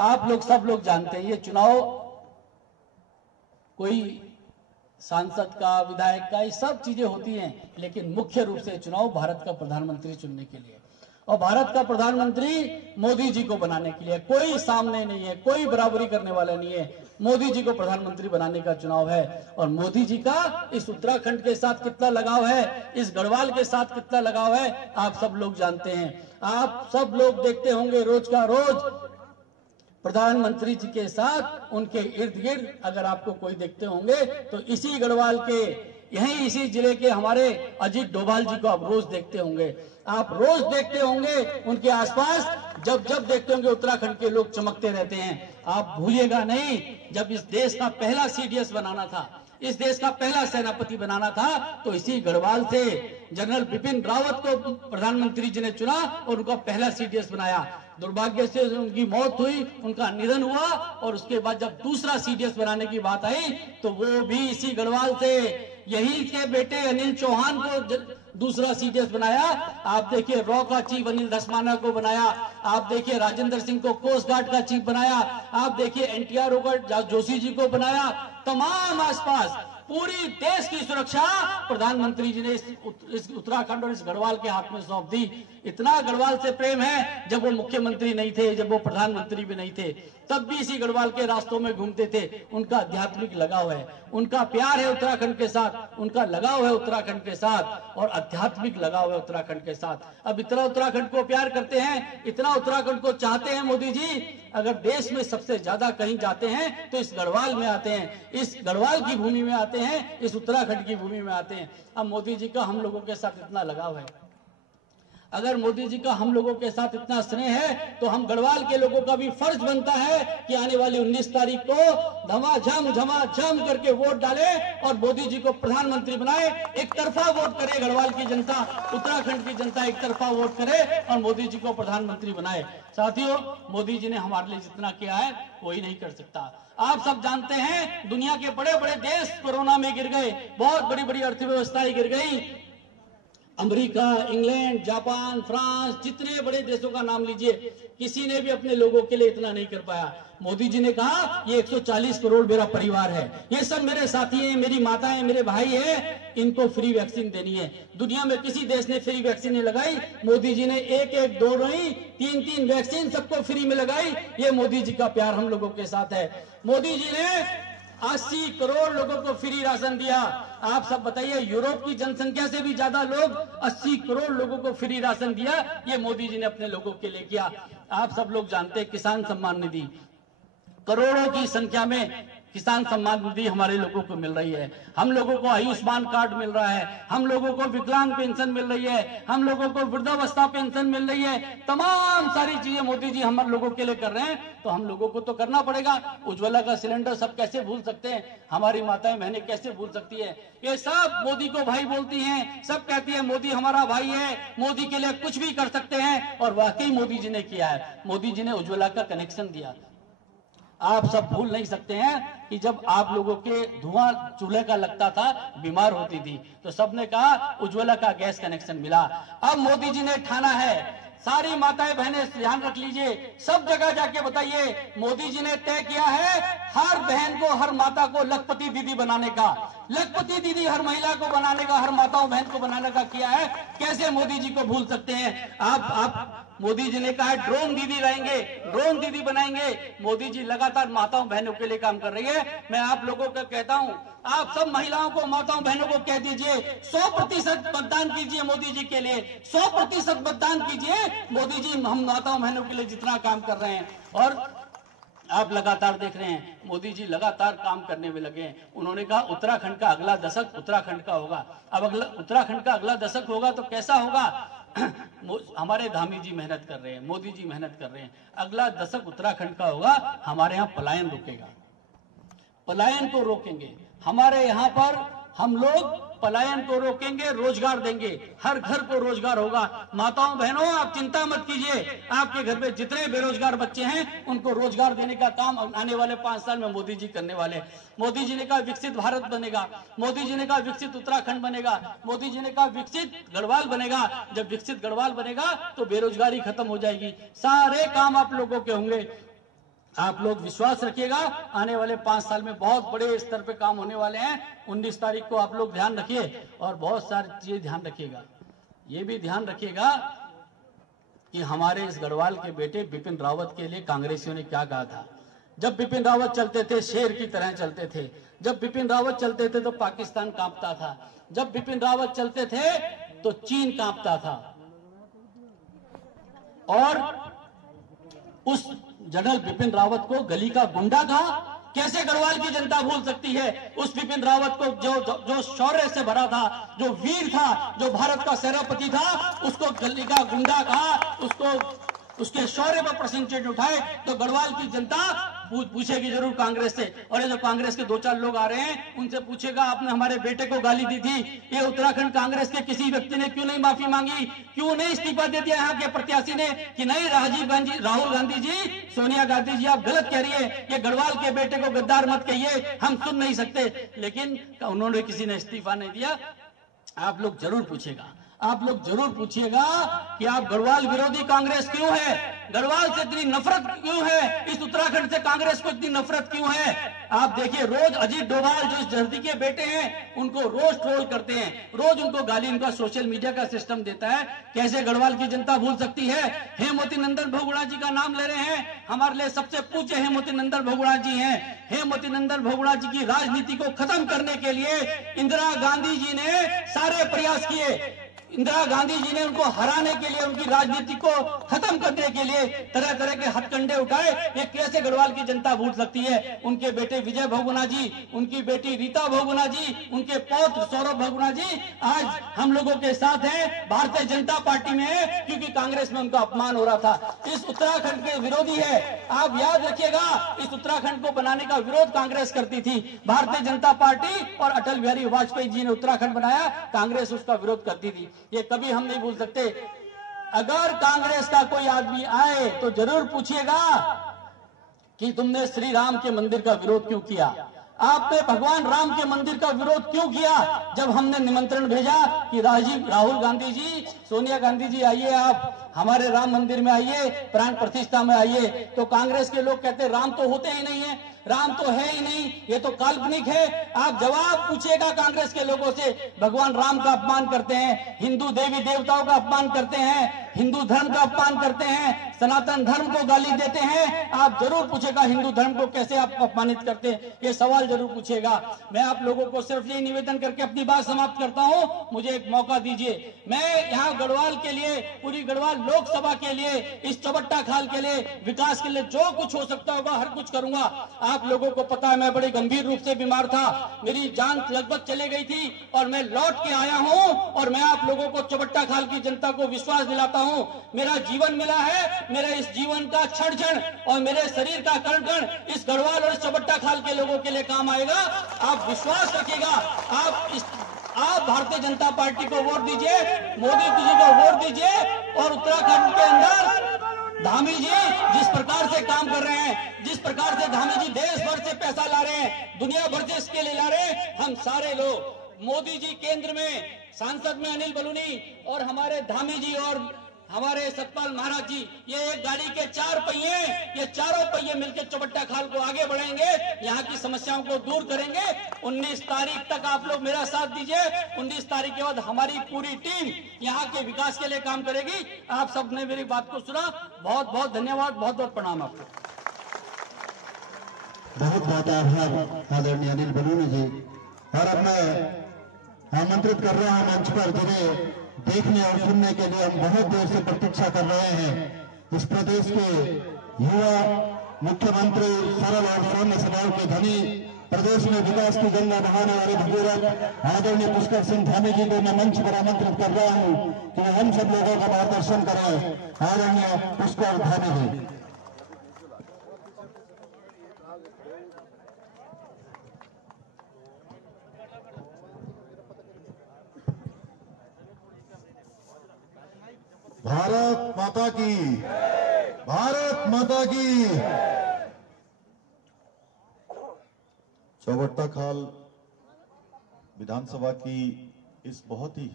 आप लोग सब लोग जानते हैं, ये चुनाव कोई सांसद का, विधायक का, ये सब चीजें होती हैं, लेकिन मुख्य रूप से चुनाव भारत का प्रधानमंत्री चुनने के लिए, और भारत का प्रधानमंत्री मोदी जी को बनाने के लिए। कोई सामने नहीं है, कोई बराबरी करने वाला नहीं है, मोदी जी को प्रधानमंत्री बनाने का चुनाव है। और मोदी जी का इस उत्तराखंड के साथ कितना लगाव है, इस गढ़वाल के साथ कितना लगाव है, आप सब लोग जानते हैं। आप सब लोग देखते होंगे रोज का रोज प्रधानमंत्री जी के साथ उनके इर्द गिर्द अगर आपको कोई देखते होंगे तो इसी गढ़वाल के, यहीं इसी जिले के हमारे अजीत डोभाल जी को आप रोज देखते होंगे। आप रोज देखते होंगे उनके आसपास, जब देखते होंगे उत्तराखंड के लोग चमकते रहते हैं। आप भूलिएगा नहीं, जब इस देश का पहला सीडीएस बनाना था, इस देश का पहला सेनापति बनाना था, तो इसी गढ़वाल से जनरल बिपिन रावत को प्रधानमंत्री जी ने चुना और उनका पहला सीडीएस बनाया। दुर्भाग्य से उनकी मौत हुई, उनका निधन हुआ और उसके बाद जब दूसरा सीडीएस बनाने की बात आई तो वो भी इसी गढ़वाल से, यही के बेटे अनिल चौहान को दूसरा सीडीएस बनाया। आप देखिए रॉ का चीफ अनिल धस्माना को बनाया, आप देखिए राजेंद्र सिंह को कोस्ट गार्ड का चीफ बनाया, आप देखिए एनटीआर जोशी जी को बनाया। तमाम आसपास पूरी देश की सुरक्षा प्रधानमंत्री जी ने इस उत्तराखंड और इस गढ़वाल के हाथ में सौंप दी। इतना गढ़वाल से प्रेम है, जब वो मुख्यमंत्री नहीं थे, जब वो प्रधानमंत्री भी नहीं थे, तब भी इसी गढ़वाल के रास्तों में घूमते थे। उनका आध्यात्मिक लगाव है, उनका प्यार है उत्तराखंड के साथ, उनका लगाव है उत्तराखंड के साथ और आध्यात्मिक लगाव है उत्तराखंड के साथ। अब इतना उत्तराखंड को प्यार करते हैं, इतना उत्तराखंड को चाहते हैं मोदी जी, अगर देश में सबसे ज्यादा कहीं जाते हैं तो इस गढ़वाल में आते हैं, इस गढ़वाल की भूमि में आते हैं, इस उत्तराखंड की भूमि में आते हैं। अब मोदी जी का हम लोगों के साथ इतना लगाव है, अगर मोदी जी का हम लोगों के साथ इतना स्नेह है तो हम गढ़वाल के लोगों का भी फर्ज बनता है कि आने वाली 19 तारीख को झमाझम करके वोट डाले और मोदी जी को प्रधानमंत्री बनाए। एक तरफा वोट करे गढ़वाल की जनता, उत्तराखंड की जनता एक तरफा वोट करे और मोदी जी को प्रधानमंत्री बनाए। साथियों, मोदी जी ने हमारे लिए जितना किया है कोई नहीं कर सकता। आप सब जानते हैं दुनिया के बड़े बड़े देश कोरोना में गिर गए, बहुत बड़ी बड़ी अर्थव्यवस्थाएं गिर गई। अमेरिका, इंग्लैंड, जापान, फ्रांस, जितने बड़े देशों का नाम लीजिए, किसी ने भी अपने लोगों के लिए इतना नहीं कर पाया। मोदी जी ने कहा ये 140 करोड़ मेरा परिवार है, ये सब मेरे साथी हैं, मेरी माता है, मेरे भाई है, इनको फ्री वैक्सीन देनी है। दुनिया में किसी देश ने फ्री वैक्सीन नहीं लगाई, मोदी जी ने एक दो नहीं 3 वैक्सीन सबको फ्री में लगाई। ये मोदी जी का प्यार हम लोगों के साथ है। मोदी जी ने 80 करोड़ लोगों को फ्री राशन दिया। आप सब बताइए, यूरोप की जनसंख्या से भी ज्यादा लोग, 80 करोड़ लोगों को फ्री राशन दिया, ये मोदी जी ने अपने लोगों के लिए किया। आप सब लोग जानते हैं किसान सम्मान निधि, करोड़ों की संख्या में किसान सम्मान निधि हमारे लोगों को मिल रही है। हम लोगों को आयुष्मान कार्ड मिल रहा है, हम लोगों को विकलांग पेंशन मिल रही है, हम लोगों को वृद्धावस्था पेंशन मिल रही है। तमाम सारी चीजें मोदी जी हम लोगों के लिए कर रहे हैं, तो हम लोगों को तो करना पड़ेगा। उज्ज्वला का सिलेंडर सब कैसे भूल सकते हैं, हमारी माताएं बहनें कैसे भूल सकती है। ये सब मोदी को भाई बोलती हैं, सब कहती है मोदी हमारा भाई है, मोदी के लिए कुछ भी कर सकते हैं, और वाकई मोदी जी ने किया है। मोदी जी ने उज्ज्वला का कनेक्शन दिया। आप सब भूल नहीं सकते हैं कि जब आप लोगों के धुआं चूल्हे का लगता था, बीमार होती थी, तो सबने कहा उज्ज्वला का गैस कनेक्शन मिला। अब मोदी जी ने ठाना है, सारी माताएं बहनें ध्यान रख लीजिए, सब जगह जाके बताइए, मोदी जी ने तय किया है हर बहन को, हर माता को लखपति दीदी बनाने का, लखपति दीदी हर महिला को बनाने का, हर माताओं बहन को बनाने का किया है। कैसे मोदी जी को भूल सकते हैं आप मोदी जी ने कहा है ड्रोन दीदी रहेंगे, ड्रोन दीदी बनाएंगे। मोदी जी लगातार माताओं बहनों के लिए काम कर रही है। मैं आप लोगों को कहता हूं, आप सब महिलाओं को, माताओं बहनों को कह दीजिए 100% मतदान कीजिए मोदी जी के लिए, 100% मतदान कीजिए मोदी जी, हम माताओं बहनों के लिए जितना काम कर रहे हैं। और आप लगातार देख रहे हैं मोदी जी लगातार काम करने में लगे हैं। उन्होंने कहा उत्तराखंड का अगला दशक उत्तराखंड का होगा। अब अगला उत्तराखंड का अगला दशक होगा तो कैसा होगा? हमारे धामी जी मेहनत कर रहे हैं, मोदी जी मेहनत कर रहे हैं, अगला दशक उत्तराखंड का होगा। हमारे यहाँ पलायन रुकेगा, पलायन को रोकेंगे। हमारे यहाँ पर हम लोग पलायन को रोकेंगे, रोजगार देंगे, हर घर को रोजगार होगा। माताओं बहनों आप चिंता मत कीजिए, आपके घर में जितने बेरोजगार बच्चे हैं उनको रोजगार देने का काम आने वाले 5 साल में मोदी जी करने वाले। मोदी जी ने कहा विकसित भारत बनेगा, मोदी जी ने कहा विकसित उत्तराखंड बनेगा, मोदी जी ने कहा विकसित गढ़वाल बनेगा। जब विकसित गढ़वाल बनेगा तो बेरोजगारी खत्म हो जाएगी, सारे काम आप लोगों के होंगे। आप लोग विश्वास रखिएगा, आने वाले 5 साल में बहुत बड़े स्तर पे काम होने वाले हैं। 19 तारीख को आप लोग ध्यान रखिए और बहुत सारी चीजें ध्यान रखिएगा। ये भी ध्यान रखिएगा कि हमारे इस गढ़वाल के बेटे बिपिन रावत के लिए कांग्रेसियों ने क्या कहा था। जब बिपिन रावत चलते थे शेर की तरह चलते थे, जब बिपिन रावत चलते थे तो पाकिस्तान कांपता था, जब बिपिन रावत चलते थे तो चीन कांपता था। और उस जनरल बिपिन रावत को गली का गुंडा कहा, कैसे गढ़वाल की जनता भूल सकती है उस बिपिन रावत को जो शौर्य से भरा था, जो वीर था, जो भारत का सेनापति था, उसको गली का गुंडा कहा, उसको उसके शौर्य पर प्रश्न चिन्ह उठाए तो गढ़वाल की जनता पूछेगी जरूर कांग्रेस से। और ये जो कांग्रेस के 2-4 लोग आ रहे हैं उनसे पूछेगा आपने हमारे बेटे को गाली दी थी, ये उत्तराखंड कांग्रेस के किसी व्यक्ति ने क्यों नहीं माफी मांगी, क्यों नहीं इस्तीफा दे दिया यहाँ के प्रत्याशी ने कि नहीं राहुल गांधी जी, सोनिया गांधी जी आप गलत कह रही है, ये गढ़वाल के बेटे को गद्दार मत कहिए, हम सुन नहीं सकते। लेकिन उन्होंने किसी ने इस्तीफा नहीं दिया। आप लोग जरूर पूछेगा, आप लोग जरूर पूछिएगा कि आप गढ़वाल विरोधी कांग्रेस क्यों है, गढ़वाल से इतनी नफरत क्यों है, इस उत्तराखंड से कांग्रेस को इतनी नफरत क्यों है। आप देखिए रोज अजीत डोभाल जो इस धरती के बेटे हैं उनको रोज ट्रोल करते हैं, रोज उनको गाली, उनका सोशल मीडिया का सिस्टम देता है। कैसे गढ़वाल की जनता भूल सकती है। हेमवती नंदन बहुगुणा जी का नाम ले रहे हैं, हमारे लिए सबसे पूज्य हेमवती नंदन बहुगुणा जी हैं। हेमवती नंदन बहुगुणा जी की राजनीति को खत्म करने के लिए इंदिरा गांधी जी ने सारे प्रयास किए। इंदिरा गांधी जी ने उनको हराने के लिए, उनकी राजनीति को खत्म करने के लिए तरह तरह के हथकंडे उठाए। ये कैसे गढ़वाल की जनता भूल सकती है। उनके बेटे विजय बहुगुणा जी, उनकी बेटी रीता बहुगुणा जी, उनके पौत्र सौरभ बहुगुणा जी आज हम लोगों के साथ हैं, भारतीय जनता पार्टी में है, क्योंकि कांग्रेस में उनका अपमान हो रहा था। इस उत्तराखंड के विरोधी है। आप याद रखिएगा, इस उत्तराखंड को बनाने का विरोध कांग्रेस करती थी। भारतीय जनता पार्टी और अटल बिहारी वाजपेयी जी ने उत्तराखंड बनाया, कांग्रेस उसका विरोध करती थी। ये कभी हम नहीं भूल सकते। अगर कांग्रेस का कोई आदमी आए तो जरूर पूछिएगा कि तुमने श्री राम के मंदिर का विरोध क्यों किया, आपने भगवान राम के मंदिर का विरोध क्यों किया। जब हमने निमंत्रण भेजा कि राहुल गांधी जी, सोनिया गांधी जी आइए, आप हमारे राम मंदिर में आइए, प्राण प्रतिष्ठा में आइए, तो कांग्रेस के लोग कहते राम तो होते ही नहीं है, राम तो है ही नहीं, ये तो काल्पनिक है। आप जवाब पूछिएगा कांग्रेस के लोगों से, भगवान राम का अपमान करते हैं, हिंदू देवी देवताओं का अपमान करते हैं, हिंदू धर्म का अपमान करते हैं, सनातन धर्म को गाली देते हैं। आप जरूर पूछेगा हिंदू धर्म को कैसे आप अपमानित करते हैं, ये सवाल जरूर पूछेगा। मैं आप लोगों को सिर्फ ये निवेदन करके अपनी बात समाप्त करता हूं, मुझे एक मौका दीजिए। मैं यहाँ गढ़वाल के लिए, पूरी गढ़वाल लोकसभा के लिए, इस चौबट्टा खाल के लिए, विकास के लिए जो कुछ हो सकता होगा हर कुछ करूंगा। आप लोगों को पता है मैं बड़े गंभीर रूप से बीमार था, मेरी जान लगभग चली गई थी और मैं लौट के आया हूं। और मैं आप लोगों को चौबट्टा खाल की जनता को विश्वास दिलाता हूं, मेरा जीवन मिला है, मेरे इस जीवन का क्षण क्षण और मेरे शरीर का कण कण इस गढ़वाल और इस चौबट्टा खाल के लोगों के लिए काम आएगा। आप विश्वास रखिएगा। आप भारतीय जनता पार्टी को वोट दीजिए, मोदी जी को वोट दीजिए और उत्तराखंड के अंदर धामी जी जिस प्रकार से काम कर रहे हैं, जिस प्रकार से धामी जी देश भर से पैसा ला रहे हैं, दुनिया भर से इसके लिए ला रहे हैं, हम सारे लोग, मोदी जी केंद्र में, सांसद में अनिल बलूनी और हमारे धामी जी और हमारे सतपाल महाराज जी, ये एक गाड़ी के 4 पहिए, ये चारों पहिए मिलकर चौबट्टा खाल को आगे बढ़ाएंगे, यहाँ की समस्याओं को दूर करेंगे। 19 तारीख तक आप लोग मेरा साथ दीजिए। 19 तारीख के बाद हमारी पूरी टीम यहाँ के विकास के लिए काम करेगी। आप सबने मेरी बात को सुना, बहुत बहुत धन्यवाद, बहुत बहुत प्रणाम आपको। बहुत बहुत आभार आदरणीय अनिल बलूनी जी। और अब मैं आमंत्रित कर रहा हूं मंच पर, जिन्हें देखने और सुनने के लिए हम बहुत देर से प्रतीक्षा कर रहे हैं, इस प्रदेश के युवा मुख्यमंत्री, सरल और सौम्य स्वभाव के धनी, प्रदेश में विकास की गंगा बहाने वाले भगीरथ आदरणीय पुष्कर सिंह धामी जी को मैं मंच पर आमंत्रित कर रहा हूं कि हम सब लोगों का मार्गदर्शन करें। आदरणीय पुष्कर धामी जी। भारत माता की, भारत माता की। चौबट्टा खाल विधानसभा की इस बहुत ही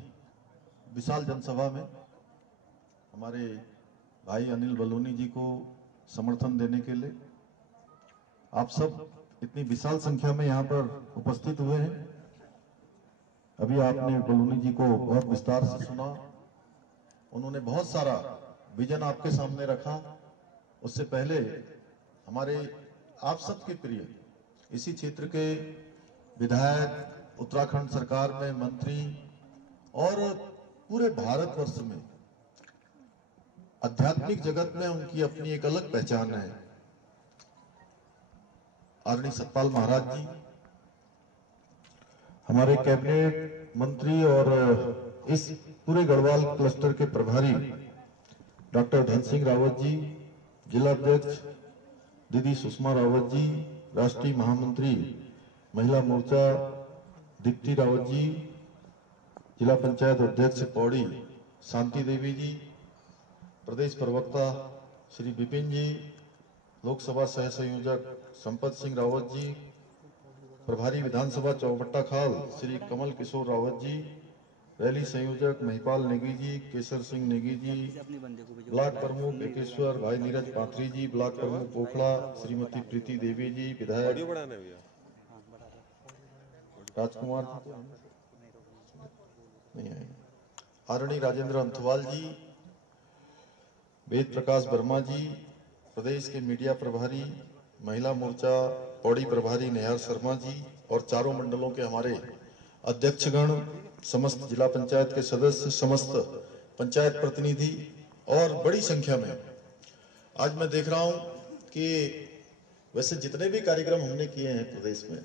विशाल जनसभा में हमारे भाई अनिल बलूनी जी को समर्थन देने के लिए आप सब इतनी विशाल संख्या में यहाँ पर उपस्थित हुए हैं। अभी आपने बलूनी जी को बहुत विस्तार से सुना, उन्होंने बहुत सारा विजन आपके सामने रखा। उससे पहले हमारे आप सबके प्रिय इसी क्षेत्र के विधायक, उत्तराखंड सरकार में मंत्री और पूरे भारतवर्ष में आध्यात्मिक जगत में उनकी अपनी एक अलग पहचान है, आदरणीय सतपाल महाराज जी, हमारे कैबिनेट मंत्री और इस पूरे गढ़वाल क्लस्टर के प्रभारी डॉक्टर धन सिंह रावत जी, जिला अध्यक्ष दीदी सुषमा रावत जी, राष्ट्रीय महामंत्री महिला मोर्चा दीप्ति रावत जी, जिला पंचायत अध्यक्ष पौड़ी शांति देवी जी, प्रदेश प्रवक्ता श्री विपिन जी, लोकसभा सह संयोजक संपत सिंह रावत जी, प्रभारी विधानसभा चौबट्टा खाल श्री कमल किशोर रावत जी, रैली संयोजक महिपाल नेगी जी, केसर सिंह नेगी जी, ब्लॉक प्रमुख एकेश्वर भाई नीरज पाथरी जी, ब्लॉक प्रमुख पोखड़ा श्रीमती प्रीति देवी जी, विधायक राजकुमार नहीं आए, आरणी राजेंद्र अंथवाल जी, वेद प्रकाश वर्मा जी, प्रदेश के मीडिया प्रभारी महिला मोर्चा पौड़ी प्रभारी नेहार शर्मा जी और चारों मंडलों के हमारे अध्यक्षगण, समस्त जिला पंचायत के सदस्य, समस्त पंचायत प्रतिनिधि और बड़ी संख्या में आज मैं देख रहा हूं कि वैसे जितने भी कार्यक्रम हमने किए हैं प्रदेश में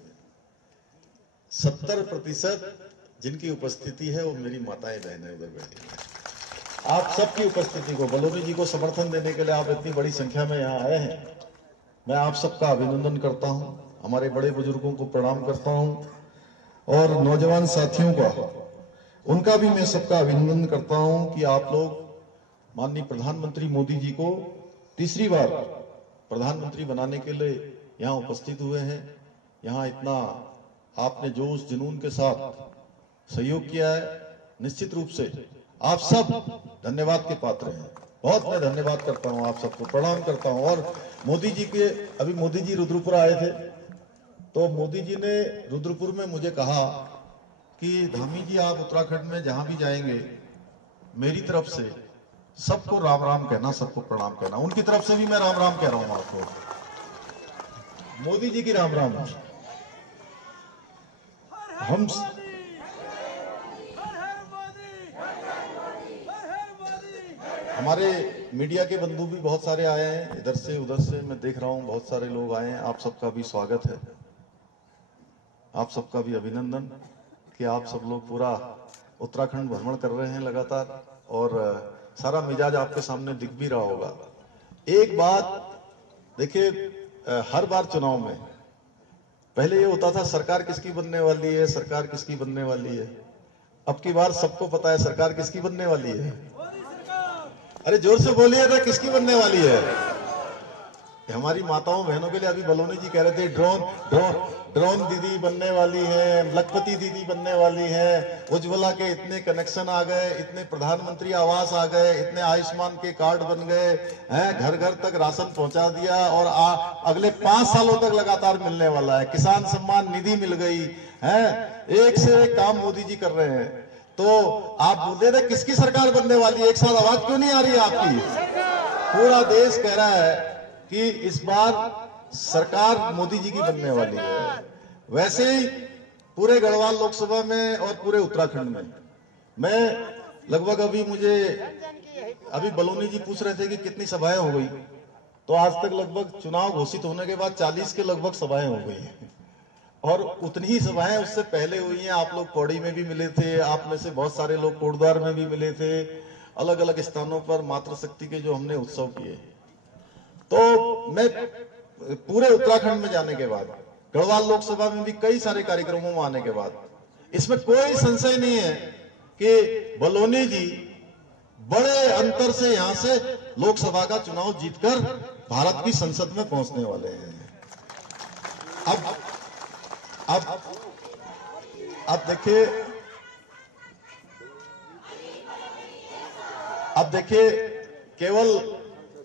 70% जिनकी उपस्थिति है वो मेरी माताएं बहनें उधर बैठी हैं। आप सबकी उपस्थिति को, बलौनी जी को समर्थन देने के लिए आप इतनी बड़ी संख्या में यहाँ आए हैं, मैं आप सबका अभिनंदन करता हूं, हमारे बड़े बुजुर्गों को प्रणाम करता हूं और नौजवान साथियों का, उनका भी मैं सबका अभिनंदन करता हूं कि आप लोग माननीय प्रधानमंत्री मोदी जी को तीसरी बार प्रधानमंत्री बनाने के लिए यहाँ उपस्थित हुए हैं। यहाँ इतना आपने जोश जुनून के साथ सहयोग किया है, निश्चित रूप से आप सब धन्यवाद के पात्र हैं। बहुत मैं धन्यवाद करता हूं, आप सबको प्रणाम करता हूं। और मोदी जी के, अभी मोदी जी रुद्रपुर आए थे तो मोदी जी ने रुद्रपुर में मुझे कहा कि धामी जी आप उत्तराखंड में जहां भी जाएंगे मेरी तरफ से सबको राम राम कहना, सबको प्रणाम कहना। उनकी तरफ से भी मैं राम राम कह रहा हूं आपको, मोदी जी की राम राम। हम हमारे मीडिया के बंधु भी बहुत सारे आए हैं, इधर से उधर से मैं देख रहा हूं बहुत सारे लोग आए हैं। आप सबका भी स्वागत है, आप सबका भी अभिनंदन कि आप सब लोग पूरा उत्तराखंड भ्रमण कर रहे हैं लगातार और सारा मिजाज आपके सामने दिख भी रहा होगा। एक बात देखिए, हर बार चुनाव में पहले ये होता था सरकार किसकी बनने वाली है, सरकार किसकी बनने वाली है। अब की बार सबको पता है सरकार किसकी बनने वाली है। अरे जोर से बोलिए ना, किसकी बनने वाली है। हमारी माताओं बहनों के लिए अभी बलौनी जी कह रहे थे ड्रोन दीदी बनने वाली है, लखपति दीदी बनने वाली है, उज्ज्वला के इतने कनेक्शन आ गए, इतने प्रधानमंत्री आवास आ गए, इतने आयुष्मान के कार्ड बन गए हैं, घर घर तक राशन पहुंचा दिया और अगले 5 सालों तक लगातार मिलने वाला है। किसान सम्मान निधि मिल गई है, एक से एक काम मोदी जी कर रहे हैं। तो आप बोलते ना किसकी सरकार बनने वाली है, एक साथ आवाज क्यों नहीं आ रही है आपकी। पूरा देश कह रहा है कि इस बार सरकार मोदी जी की बनने वाली है। वैसे ही पूरे गढ़वाल लोकसभा में और पूरे उत्तराखंड में मैं लगभग अभी बलौनी जी पूछ रहे थे कि कितनी सभाएं हो गई, तो आज तक लगभग चुनाव घोषित होने के बाद 40 के लगभग सभाएं हो गई हैं और उतनी ही सभाएं उससे पहले हुई हैं। आप लोग पौड़ी में भी मिले थे, आप में से बहुत सारे लोग कोटद्वार में भी मिले थे, अलग अलग स्थानों पर मातृशक्ति के जो हमने उत्सव किए। तो मैं पूरे उत्तराखंड में जाने के बाद, गढ़वाल लोकसभा में भी कई सारे कार्यक्रमों में आने के बाद, इसमें कोई संशय नहीं है कि बलौनी जी बड़े अंतर से यहां से लोकसभा का चुनाव जीतकर भारत की संसद में पहुंचने वाले हैं। अब देखिए केवल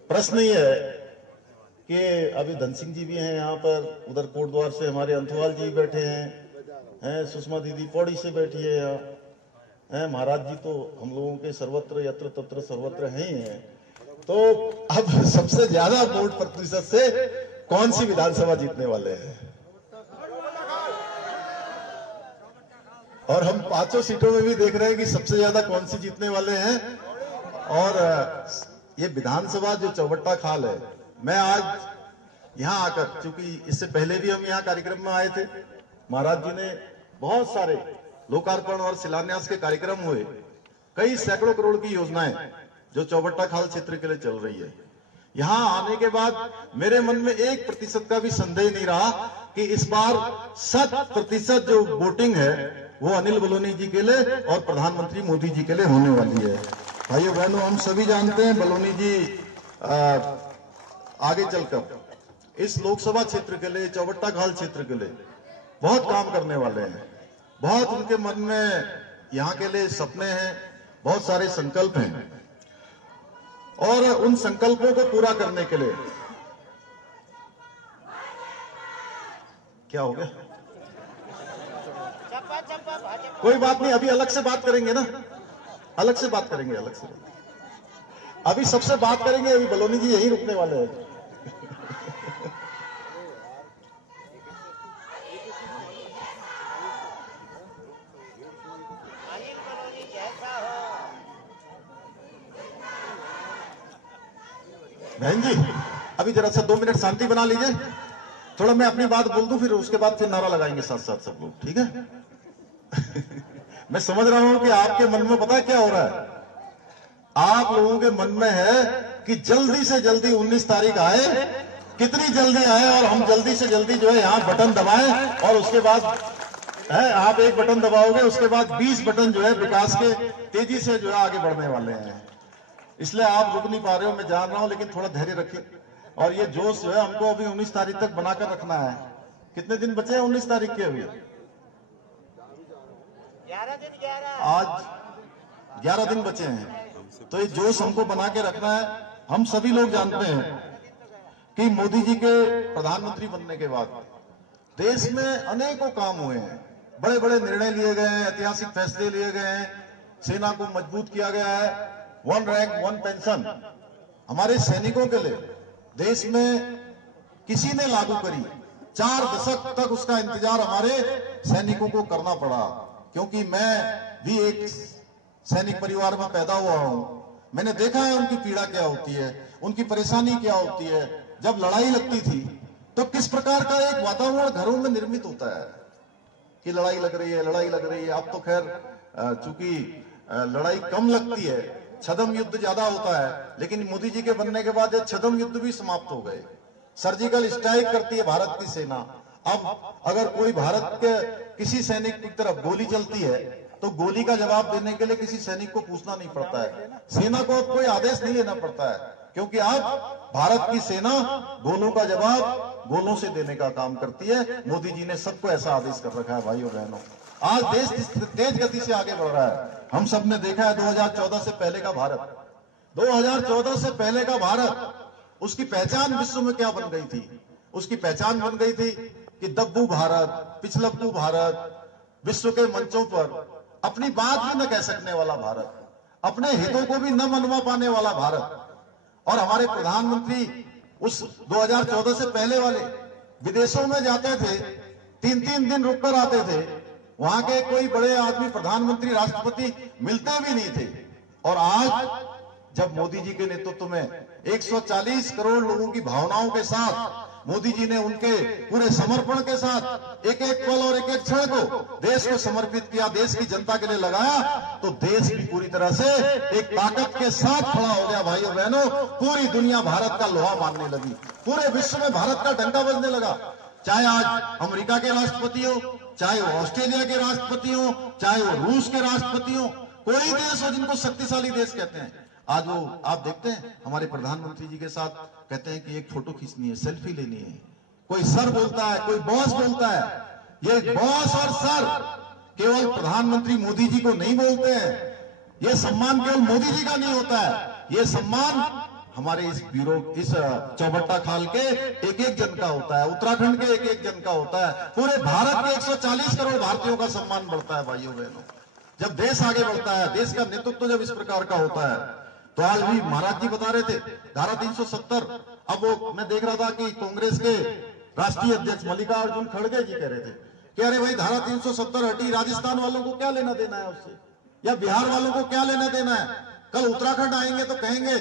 प्रश्न ही है कि अभी धन सिंह जी भी हैं यहाँ पर, उधर कोटद्वार से हमारे अंथवाल जी बैठे हैं, सुषमा दीदी पौड़ी से बैठी है यहाँ हैं, महाराज जी तो हम लोगों के सर्वत्र यत्र तत्र सर्वत्र हैं ही हैं। तो अब सबसे ज्यादा वोट प्रतिशत से कौन सी विधानसभा जीतने वाले हैं, और हम 5 सीटों में भी देख रहे हैं कि सबसे ज्यादा कौन सी जीतने वाले हैं। और ये विधानसभा जो चौबट्टा खाल है, मैं आज यहाँ आकर, चूंकि इससे पहले भी हम यहाँ कार्यक्रम में आए थे, महाराज जी ने बहुत सारे लोकार्पण और शिलान्यास के कार्यक्रम हुए, कई सैकड़ों करोड़ की योजनाएं जो चौबट्टा खाल क्षेत्र के लिए चल रही है। यहां आने के बाद मेरे मन में 1% का भी संदेह नहीं रहा कि इस बार 100% जो वोटिंग है वो अनिल बलूनी जी के लिए और प्रधानमंत्री मोदी जी के लिए होने वाली है। भाइयों बहनों, हम सभी जानते हैं बलूनी जी आगे चलकर इस लोकसभा क्षेत्र के लिए, चौबट्टा खाल क्षेत्र के लिए बहुत काम करने वाले हैं। बहुत उनके मन में यहाँ के लिए सपने हैं, बहुत सारे संकल्प हैं और उन संकल्पों को पूरा करने के लिए क्या हो गया? कोई बात नहीं, अभी अलग से बात करेंगे ना, अलग से बात करेंगे, अलग से अभी सबसे बात करेंगे। अभी बलूनी जी यही रुकने वाले हैं। बहन जी अभी जरा सा 2 मिनट शांति बना लीजिए, थोड़ा मैं अपनी बात बोल दूं, फिर उसके बाद फिर नारा लगाएंगे साथ साथ सब लोग, ठीक है? मैं समझ रहा हूं कि आपके मन में पता है क्या हो रहा है। आप लोगों के मन में है कि जल्दी से जल्दी 19 तारीख आए, कितनी जल्दी आए और हम जल्दी से जल्दी जो है यहां बटन दबाएं और उसके बाद है आप एक बटन दबाओगे, उसके बाद 20 बटन जो है विकास के तेजी से जो है आगे बढ़ने वाले हैं। इसलिए आप रुक नहीं पा रहे हो, मैं जान रहा हूं, लेकिन थोड़ा धैर्य रखिए। और ये जोश जो है हमको अभी 19 तारीख तक बनाकर रखना है। कितने दिन बचे हैं 19 तारीख के? अभी 11 दिन, 11 आज 11 दिन बचे हैं, तो ये जोश हमको बना के रखना है। हम सभी लोग जानते हैं कि मोदी जी के प्रधानमंत्री बनने के बाद देश में अनेकों काम हुए हैं, बड़े बड़े निर्णय लिए गए हैं, ऐतिहासिक फैसले लिए गए हैं, सेना को मजबूत किया गया है, 1 रैंक 1 पेंशन हमारे सैनिकों के लिए देश में किसी ने लागू करी। 4 दशक तक उसका इंतजार हमारे सैनिकों को करना पड़ा, क्योंकि मैं भी एक सैनिक परिवार में पैदा हुआ हूं। मैंने देखा है उनकी पीड़ा क्या होती है, उनकी परेशानी क्या होती है। जब लड़ाई लगती थी तो किस प्रकार का एक वातावरण घरों में निर्मित होता है कि लड़ाई लग रही है, लड़ाई लग रही है। अब तो खैर चूंकि लड़ाई कम लगती है, छद्म युद्ध ज्यादा होता है, लेकिन मोदी जी के बनने के बाद ये छद्म युद्ध भी समाप्त हो गए। सर्जिकल स्ट्राइक करती है भारत की सेना। अब अगर कोई भारत के किसी सैनिक की तरफ गोली चलती है तो गोली का जवाब देने के लिए किसी सैनिक को पूछना नहीं पड़ता है, सेना को अब कोई आदेश नहीं लेना पड़ता है, क्योंकि अब भारत की सेना गोलों का जवाब गोलों से देने का काम करती है। मोदी जी ने सबको ऐसा आदेश कर रखा है। भाइयों बहनों, आज देश तेज गति से आगे बढ़ रहा है। हम सब ने देखा है 2014 से पहले का भारत, 2014 से पहले का भारत, उसकी पहचान विश्व में क्या बन गई थी? उसकी पहचान बन गई थी कि दब्बू भारत, पिछलप्पू भारत, विश्व के मंचों पर अपनी बात भी न कह सकने वाला भारत, अपने हितों को भी न मनवा पाने वाला भारत। और हमारे प्रधानमंत्री उस 2014 से पहले वाले विदेशों में जाते थे, 3-3 दिन रुककर आते थे, वहां के कोई बड़े आदमी प्रधानमंत्री राष्ट्रपति मिलते भी नहीं थे। और आज जब मोदी जी के नेतृत्व में 140 करोड़ लोगों की भावनाओं के साथ मोदी जी ने उनके पूरे समर्पण के साथ एक एक पल और एक एक क्षण को देश को समर्पित किया, देश की जनता के लिए लगाया, तो देश भी पूरी तरह से एक ताकत के साथ खड़ा हो गया। भाइयों बहनों, पूरी दुनिया भारत का लोहा मानने लगी, पूरे विश्व में भारत का डंका बजने लगा। चाहे आज अमेरिका के राष्ट्रपति हो, चाहे वो ऑस्ट्रेलिया के राष्ट्रपति हो, चाहे वो रूस के राष्ट्रपति हो, कोई देश हो जिनको शक्तिशाली देश कहते हैं, आज वो आप देखते हैं हमारे प्रधानमंत्री जी के साथ कहते हैं कि एक फोटो खींचनी है, सेल्फी लेनी है। कोई सर बोलता है, कोई बॉस बोलता है। ये बॉस और सर केवल प्रधानमंत्री मोदी जी को नहीं बोलते हैं, ये सम्मान केवल मोदी जी का नहीं होता है, ये सम्मान हमारे इस ब्यूरो, इस चौबट्टा खाल के एक एक जन का होता है, उत्तराखंड के एक एक जन का होता है, पूरे भारत के 140 करोड़ भारतीयों का सम्मान बढ़ता है। भाइयों बहनों, जब देश आगे बढ़ता है, देश का नेतृत्व जब इस प्रकार का होता है, तो आज भी महाराज जी बता रहे थे धारा 370, अब वो मैं देख रहा था कि कांग्रेस के राष्ट्रीय अध्यक्ष मल्लिकार्जुन खड़गे जी कह रहे थे कि अरे भाई धारा 370 हटी, राजस्थान वालों को क्या लेना देना है उससे, या बिहार वालों को क्या लेना देना है। कल उत्तराखंड आएंगे तो कहेंगे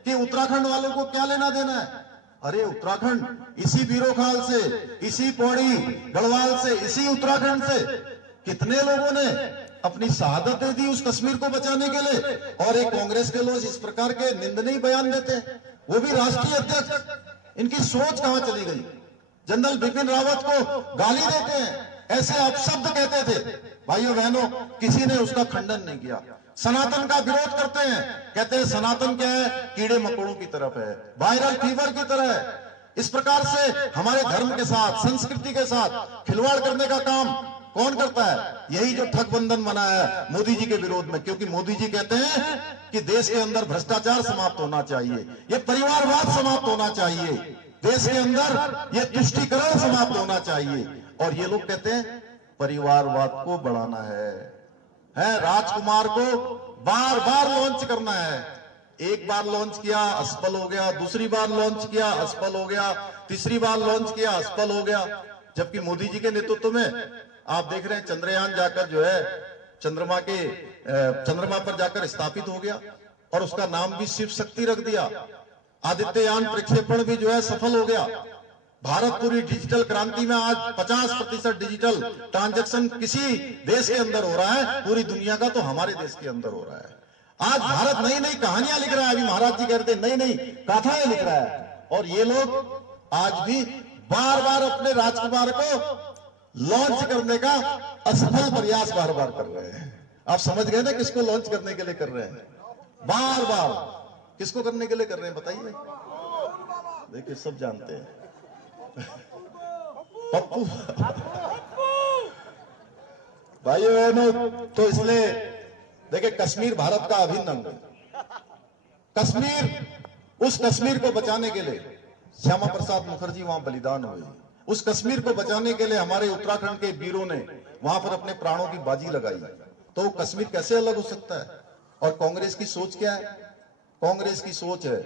कि उत्तराखंड वालों को क्या लेना देना है। अरे उत्तराखंड इसी बीरोखाल से, इसी पौड़ी गढ़वाल से, इसी उत्तराखंड से कितने लोगों ने अपनी शहादत दे दी उस कश्मीर को बचाने के लिए, और एक कांग्रेस के लोग इस प्रकार के निंदनीय बयान देते हैं, वो भी राष्ट्रीय अध्यक्ष। इनकी सोच कहां चली गई? जनरल बिपिन रावत को गाली देते हैं, ऐसे अपशब्द कहते थे। भाइयों बहनों, किसी ने उसका खंडन नहीं किया। सनातन का विरोध करते हैं, कहते हैं सनातन क्या है? कीड़े मकोड़ों की तरफ है, वायरल फीवर की तरह है। इस प्रकार से हमारे धर्म के साथ, संस्कृति के साथ खिलवाड़ करने का काम कौन करता है? यही जो ठगबंधन बना है मोदी जी के विरोध में, क्योंकि मोदी जी कहते हैं कि देश के अंदर भ्रष्टाचार समाप्त होना चाहिए, ये परिवारवाद समाप्त होना चाहिए, देश के अंदर ये तुष्टीकरण समाप्त होना चाहिए, और ये लोग कहते हैं परिवारवाद को बढ़ाना है। राजकुमार को बार बार लॉन्च करना है। एक बार लॉन्च किया, असफल हो गया, दूसरी बार लॉन्च किया, असफल हो गया, तीसरी बार लॉन्च किया, असफल हो गया। जबकि मोदी जी के नेतृत्व में आप देख रहे हैं चंद्रयान जाकर जो है चंद्रमा पर जाकर स्थापित हो गया, और उसका नाम भी शिव शक्ति रख दिया। आदित्ययान प्रक्षेपण भी जो है सफल हो गया। भारत पूरी डिजिटल क्रांति में आज 50% डिजिटल ट्रांजैक्शन किसी देश के अंदर हो रहा है, पूरी दुनिया का तो हमारे देश के अंदर हो रहा है। आज भारत नई नई कहानियां लिख रहा है। अभी महाराज जी कहते नई नई गाथाएं लिख रहा है, और ये लोग आज भी बार बार अपने राजकुमार को लॉन्च करने का असफल प्रयास बार बार कर रहे हैं। आप समझ गए ना किसको लॉन्च करने के लिए कर रहे हैं? बार बार किसको करने के लिए कर रहे हैं बताइए? देखिए सब जानते हैं, पप्पू। भाइयों बहनों, तो इसलिए देखिए कश्मीर भारत का अभिन्न अंग है। कश्मीर, उस कश्मीर को बचाने के लिए श्यामा प्रसाद मुखर्जी वहां बलिदान हुए। उस कश्मीर को बचाने के लिए हमारे उत्तराखंड के वीरों ने वहां पर अपने प्राणों की बाजी लगाई। तो कश्मीर कैसे अलग हो सकता है? और कांग्रेस की सोच क्या है? कांग्रेस की सोच है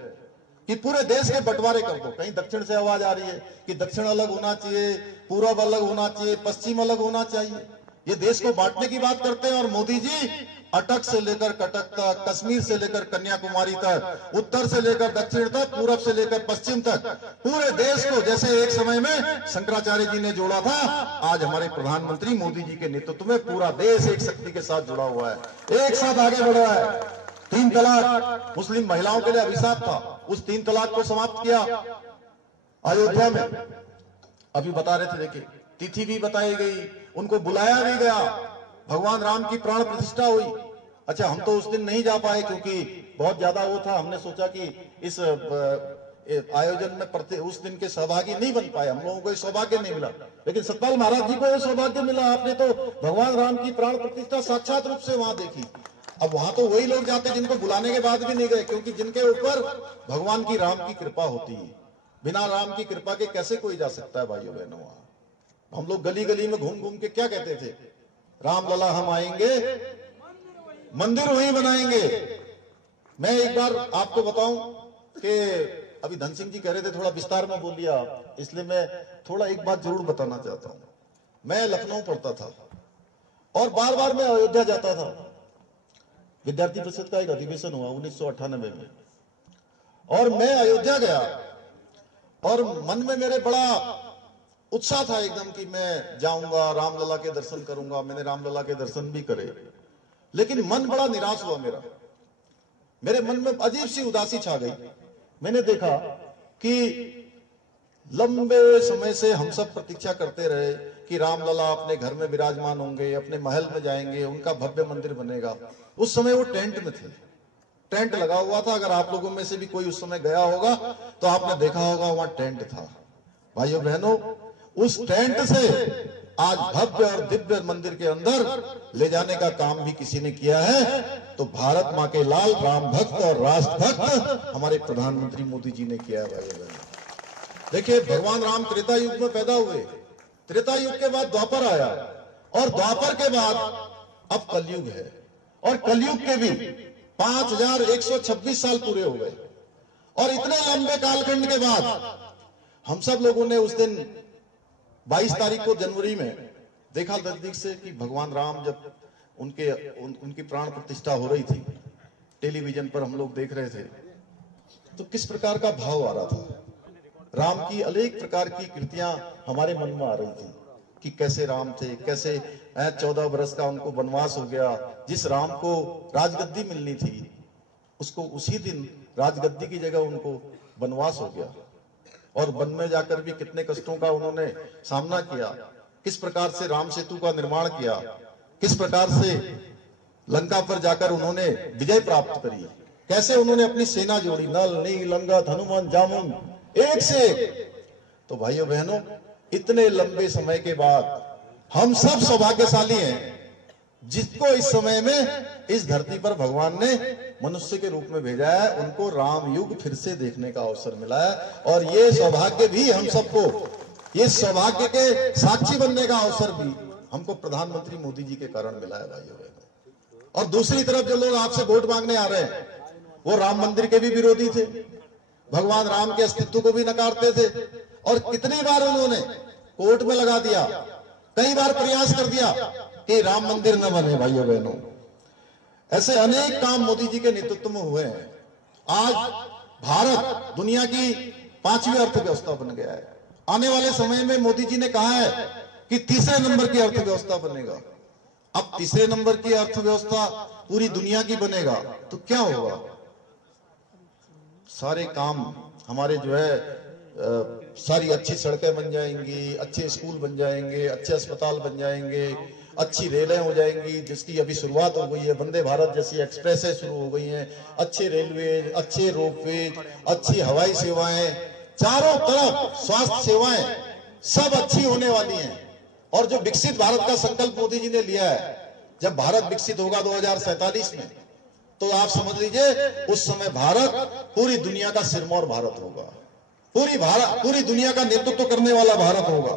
कि पूरे देश के बंटवारे कर दो। कहीं दक्षिण से आवाज आ रही है कि दक्षिण अलग होना चाहिए, पूर्व अलग होना चाहिए, पश्चिम अलग होना चाहिए। ये देश को बांटने की बात करते हैं, और मोदी जी अटक से लेकर कटक तक, कश्मीर से लेकर कन्याकुमारी तक, उत्तर से लेकर दक्षिण तक, पूर्व से लेकर पश्चिम तक, पूरे देश को जैसे एक समय में शंकराचार्य जी ने जोड़ा था, आज हमारे प्रधानमंत्री मोदी जी के नेतृत्व में पूरा देश एक शक्ति के साथ जुड़ा हुआ है, एक साथ आगे बढ़ रहा है। 3 तलाक मुस्लिम महिलाओं के लिए अभिशाप था, उस 3 तलाक को समाप्त किया अयोध्या में। अभी बता रहे थे, देखिए तिथि भी बताई गई, उनको बुलाया भी गया, भगवान राम की प्राण प्रतिष्ठा हुई। अच्छा, हम तो उस दिन नहीं जा पाए क्योंकि बहुत ज्यादा वो था। हमने सोचा कि इस आयोजन में उस दिन के सहभागी नहीं बन पाए, हम लोगों को सौभाग्य नहीं मिला। लेकिन सतपाल महाराज जी को यह सौभाग्य मिला, आपने तो भगवान राम की प्राण प्रतिष्ठा साक्षात रूप से वहां देखी। अब वहां तो वही लोग जाते जिनको बुलाने के बाद भी नहीं गए, क्योंकि जिनके ऊपर भगवान की राम की कृपा होती है। बिना राम की कृपा के कैसे कोई जा सकता है भाइयों बहनों? हम लोग गली गली में घूम घूम के क्या कहते थे? राम लला हम आएंगे, मंदिर वहीं बनाएंगे। मैं एक बार आपको बताऊं कि अभी धन सिंह जी कह रहे थे थोड़ा विस्तार में बोल लिया, इसलिए मैं थोड़ा एक बात जरूर बताना चाहता हूं। मैं लखनऊ पढ़ता था और बार बार मैं अयोध्या जाता था। विद्यार्थी परिषद का एक अधिवेशन हुआ 1998 में, और मैं अयोध्या गया और मन में मेरे बड़ा उत्साह था एकदम कि मैं जाऊंगा, रामलला के दर्शन करूंगा। मैंने रामलला के दर्शन भी करे, लेकिन मन बड़ा निराश हुआ मेरा। मेरे मन में अजीब सी उदासी छा गई। मैंने देखा कि लंबे समय से हम सब प्रतीक्षा करते रहे कि रामलला अपने घर में विराजमान होंगे, अपने महल में जाएंगे, उनका भव्य मंदिर बनेगा। उस समय वो टेंट में थे, टेंट लगा हुआ था। अगर आप लोगों में से भी कोई उस समय गया होगा तो आपने देखा होगा वहां टेंट था। भाइयों बहनों, उस टेंट से आज भव्य और दिव्य मंदिर के अंदर ले जाने का काम भी किसी ने किया है, तो भारत मां के लाल राम भक्त और राष्ट्र भक्त हमारे प्रधानमंत्री मोदी जी ने किया है। भाइयों बहनों, देखिए भगवान राम त्रेता युग में पैदा हुए, त्रेता युग के बाद द्वापर आया, और द्वापर के बाद अब कलयुग है, और कलयुग के भी 5126 साल पूरे हो गए। और इतने लंबे कालखंड के बाद हम सब लोगों ने उस दिन 22 तारीख को जनवरी में देखा नजदीक से कि भगवान राम जब उनकी प्राण प्रतिष्ठा हो रही थी, टेलीविजन पर हम लोग देख रहे थे, तो किस प्रकार का भाव आ रहा था। राम की अनेक प्रकार की कृतियां हमारे मन में आ रही थी कि कैसे राम थे, कैसे 14 वर्ष का उनको वनवास हो गया। जिस राम को राजगद्दी मिलनी थी उसको उसी दिन राजगद्दी की जगह उनको वनवास हो गया। और वन में जाकर भी कितने कष्टों का उन्होंने सामना किया, किस प्रकार से राम सेतु का निर्माण किया, किस प्रकार से लंका पर जाकर उन्होंने विजय प्राप्त करी, कैसे उन्होंने अपनी सेना जोड़ी, नल नील अंगद हनुमान जामुन एक से एक। तो भाइयों बहनों, इतने लंबे समय के बाद हम सब सौभाग्यशाली हैं जिसको इस समय में इस धरती पर भगवान ने मनुष्य के रूप में भेजा है। उनको राम युग फिर से देखने का अवसर मिला है और ये सौभाग्य भी हम सबको, ये सौभाग्य के साक्षी बनने का अवसर भी हमको प्रधानमंत्री मोदी जी के कारण मिला है भाइयों बहनों। और दूसरी तरफ जो लोग आपसे वोट मांगने आ रहे हैं वो राम मंदिर के भी विरोधी थे, भगवान राम के अस्तित्व को भी नकारते थे और कितनी बार उन्होंने कोर्ट में लगा दिया, कई बार प्रयास कर दिया कि राम मंदिर न बने। भाइयों बहनों, ऐसे अनेक काम मोदी जी के नेतृत्व में हुए हैं। आज भारत दुनिया की 5वीं अर्थव्यवस्था बन गया है। आने वाले समय में मोदी जी ने कहा है कि तीसरे नंबर की अर्थव्यवस्था बनेगा। अब तीसरे नंबर की अर्थव्यवस्था पूरी दुनिया की बनेगा तो क्या होगा? सारे काम हमारे जो है सारी अच्छी सड़कें बन जाएंगी, अच्छे स्कूल बन जाएंगे, अच्छे अस्पताल बन जाएंगे, अच्छी रेलें हो जाएंगी जिसकी अभी शुरुआत हो गई है, वंदे भारत जैसी एक्सप्रेसें शुरू हो गई हैं, अच्छे रेलवे, अच्छे रोपवे, अच्छी हवाई सेवाएं, चारों तरफ स्वास्थ्य सेवाएं सब अच्छी होने वाली हैं। और जो विकसित भारत का संकल्प मोदी जी ने लिया है, जब भारत विकसित होगा 2047 में, तो आप समझ लीजिए उस समय भारत पूरी दुनिया का सिरमौर भारत होगा, पूरी दुनिया का नेतृत्व करने वाला भारत होगा।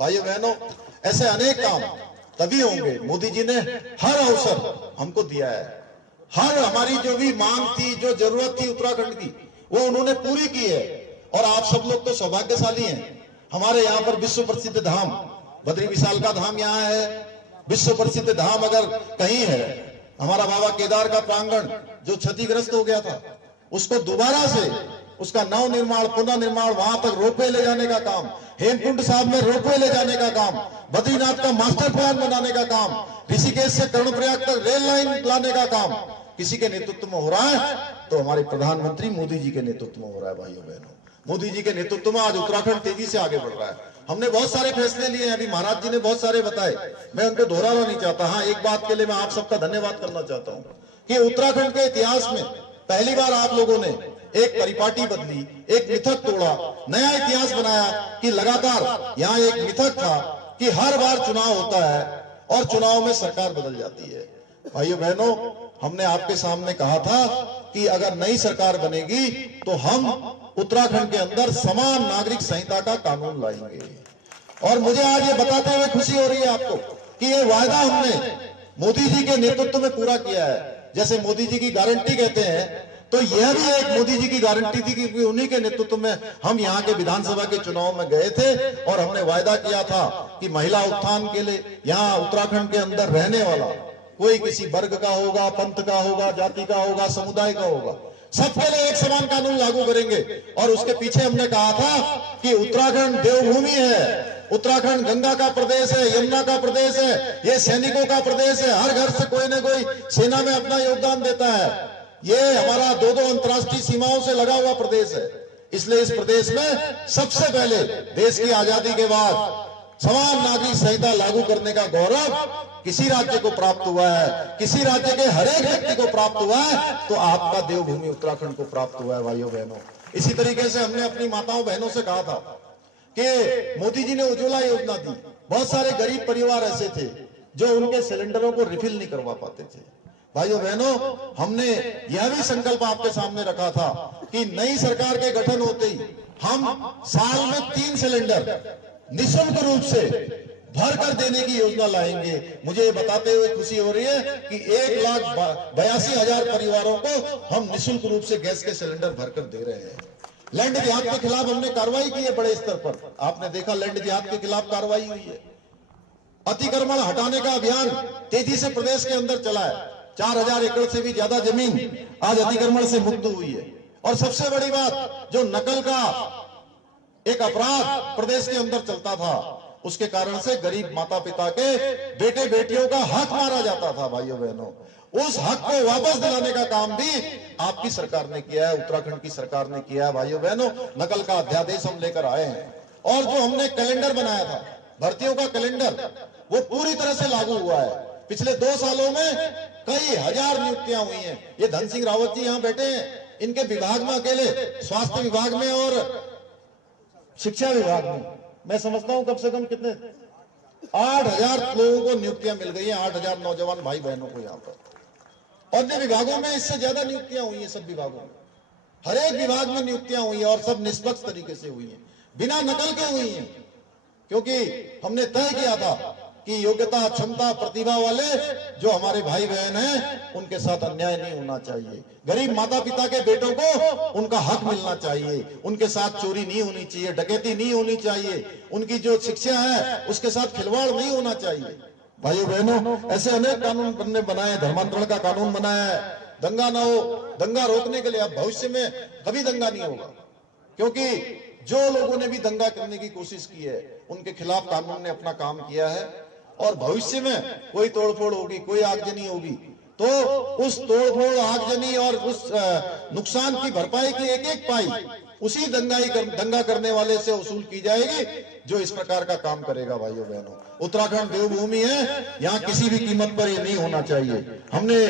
भाइयों बहनों, ऐसे अनेक काम तभी होंगे। मोदी जी ने हर अवसर हमको दिया है, हर हमारी जो भी मांग थी, जो जरूरत थी उत्तराखंड की, वो उन्होंने पूरी की है। और आप सब लोग तो सौभाग्यशाली हैं। हमारे यहाँ पर विश्व प्रसिद्ध धाम बद्री विशाल का धाम यहाँ है। विश्व प्रसिद्ध धाम अगर कहीं है, हमारा बाबा केदार का प्रांगण जो क्षतिग्रस्त हो गया था, उसको दोबारा से उसका नव निर्माण, पुनः निर्माण, वहां तक रोपवे ले जाने का काम, हेमकुंड साहब में रोपवे ले जाने का काम, बद्रीनाथ का मास्टर प्लान बनाने का काम, ऋषिकेश से कर्णप्रयाग तक रेल लाइन लाने का काम किसी के नेतृत्व में हो रहा है तो हमारे प्रधानमंत्री मोदी जी के नेतृत्व में हो रहा है। भाइयों बहनों, मोदी जी के नेतृत्व में आज उत्तराखंड तेजी से आगे बढ़ रहा है। हमने बहुत सारे फैसले लिए हैं, अभी महाराज जी ने बहुत सारे बताए, मैं उनको दोहराना नहीं चाहता। हाँ, एक बात के लिए मैं आप सबका धन्यवाद करना चाहता हूँ कि उत्तराखंड के इतिहास में पहली बार आप लोगों ने एक परिपाटी बदली, एक मिथक तोड़ा, नया इतिहास बनाया कि लगातार यहाँ एक मिथक था कि हर बार चुनाव होता है और चुनाव में सरकार बदल जाती है। भाइयों बहनों, हमने आपके सामने कहा था कि अगर नई सरकार बनेगी तो हम उत्तराखंड के अंदर समान नागरिक संहिता का कानून लाएंगे। और मुझे आज ये बताते हुए खुशी हो रही है आपको कि ये वायदा हमने मोदी जी के नेतृत्व में पूरा किया है। जैसे मोदी जी की गारंटी कहते हैं, तो यह भी एक मोदी जी की गारंटी थी क्योंकि उन्हीं के नेतृत्व में हम यहाँ के विधानसभा के चुनाव में गए थे और हमने वायदा किया था कि महिला उत्थान के लिए यहाँ उत्तराखंड के अंदर रहने वाला कोई किसी वर्ग का होगा, पंथ का होगा, जाति का होगा, समुदाय का होगा, सबके लिए एक समान कानून लागू करेंगे। और उसके पीछे हमने कहा था कि उत्तराखंड देवभूमि है, उत्तराखंड गंगा का प्रदेश है, यमुना का प्रदेश है, ये सैनिकों का प्रदेश है, हर घर से कोई ना कोई सेना में अपना योगदान देता है, ये हमारा 2-2 अंतर्राष्ट्रीय सीमाओं से लगा हुआ प्रदेश है। इसलिए इस प्रदेश में सबसे पहले देश की आजादी के बाद समान नागरिक संहिता लागू करने का गौरव किसी राज्य को प्राप्त हुआ है, किसी राज्य के हर एक व्यक्ति को प्राप्त हुआ है, तो आपका देवभूमि उत्तराखंड को प्राप्त हुआ है। भाइयों बहनों, इसी तरीके से हमने अपनी माताओं बहनों से कहा था कि मोदी जी ने उज्ज्वला योजना दी। बहुत सारे गरीब परिवार ऐसे थे जो उनके सिलेंडरों को रिफिल नहीं करवा पाते थे। भाइयों बहनों, हमने यह भी संकल्प आपके सामने रखा था कि नई सरकार के गठन होते ही हम साल में 3 सिलेंडर निःशुल्क रूप से भर कर देने की योजना लाएंगे। मुझे ये बताते हुए खुशी हो रही है कि 1,82,000 परिवारों को हम निःशुल्क रूप से गैस के सिलेंडर भरकर दे रहे हैं। लैंड जिहाद के खिलाफ हमने कार्रवाई की है बड़े स्तर पर, आपने देखा लैंड जिहाद के खिलाफ कार्रवाई हुई है। अतिक्रमण हटाने का अभियान तेजी से प्रदेश के अंदर चला है। 4,000 एकड़ से भी ज्यादा जमीन आज अतिक्रमण से मुक्त हुई है। और सबसे बड़ी बात, जो नकल का एक अपराध प्रदेश के अंदर चलता था, उसके कारण से गरीब माता पिता के बेटे बेटियों का हक मारा जाता था भाइयों बहनों। उस हक को वापस दिलाने का काम भी आपकी सरकार ने किया है, उत्तराखंड की सरकार ने किया है भाइयों बहनों। नकल का अध्यादेश हम लेकर आए हैं और जो हमने कैलेंडर बनाया था भर्तियों का कैलेंडर, वो पूरी तरह से लागू हुआ है। पिछले 2 सालों में कई हजार नियुक्तियां हुई हैं। ये धन सिंह रावत जी यहां बैठे हैं, इनके विभाग में अकेले स्वास्थ्य विभाग में और शिक्षा विभाग में मैं समझता हूं कम से कम कितने 8,000 लोगों को नियुक्तियां मिल गई हैं, 8,000 नौजवान भाई बहनों को यहां पर। अन्य विभागों में इससे ज्यादा नियुक्तियां हुई हैं, सब विभागों में, हर एक विभाग में नियुक्तियां हुई हैं और सब निष्पक्ष तरीके से हुई हैं, बिना नकल के हुई हैं। क्योंकि हमने तय किया था कि योग्यता, क्षमता, प्रतिभा वाले जो हमारे भाई बहन हैं उनके साथ अन्याय नहीं होना चाहिए। गरीब माता पिता के बेटों को उनका हक मिलना चाहिए, उनके साथ चोरी नहीं होनी चाहिए, डकैती नहीं होनी चाहिए, उनकी जो शिक्षा है उसके साथ खिलवाड़ नहीं होना चाहिए। भाइयों बहनों, ऐसे अनेक कानून बनने बनाए, धर्मांतरण का कानून बनाया है, दंगा ना हो, दंगा रोकने के लिए। अब भविष्य में कभी दंगा नहीं होगा, क्योंकि जो लोगों ने भी दंगा करने की कोशिश की है उनके खिलाफ कानून ने अपना काम किया है। और भविष्य में कोई तोड़फोड़ होगी, कोई आगजनी होगी, तो उस तोड़फोड़, आगजनी और उस नुकसान की भरपाई की एक एक पाई उसी दंगा करने वाले से वसूल की जाएगी जो इस प्रकार का काम करेगा। भाइयों बहनों, उत्तराखंड देवभूमि है, यहाँ किसी भी कीमत पर ये नहीं होना चाहिए। हमने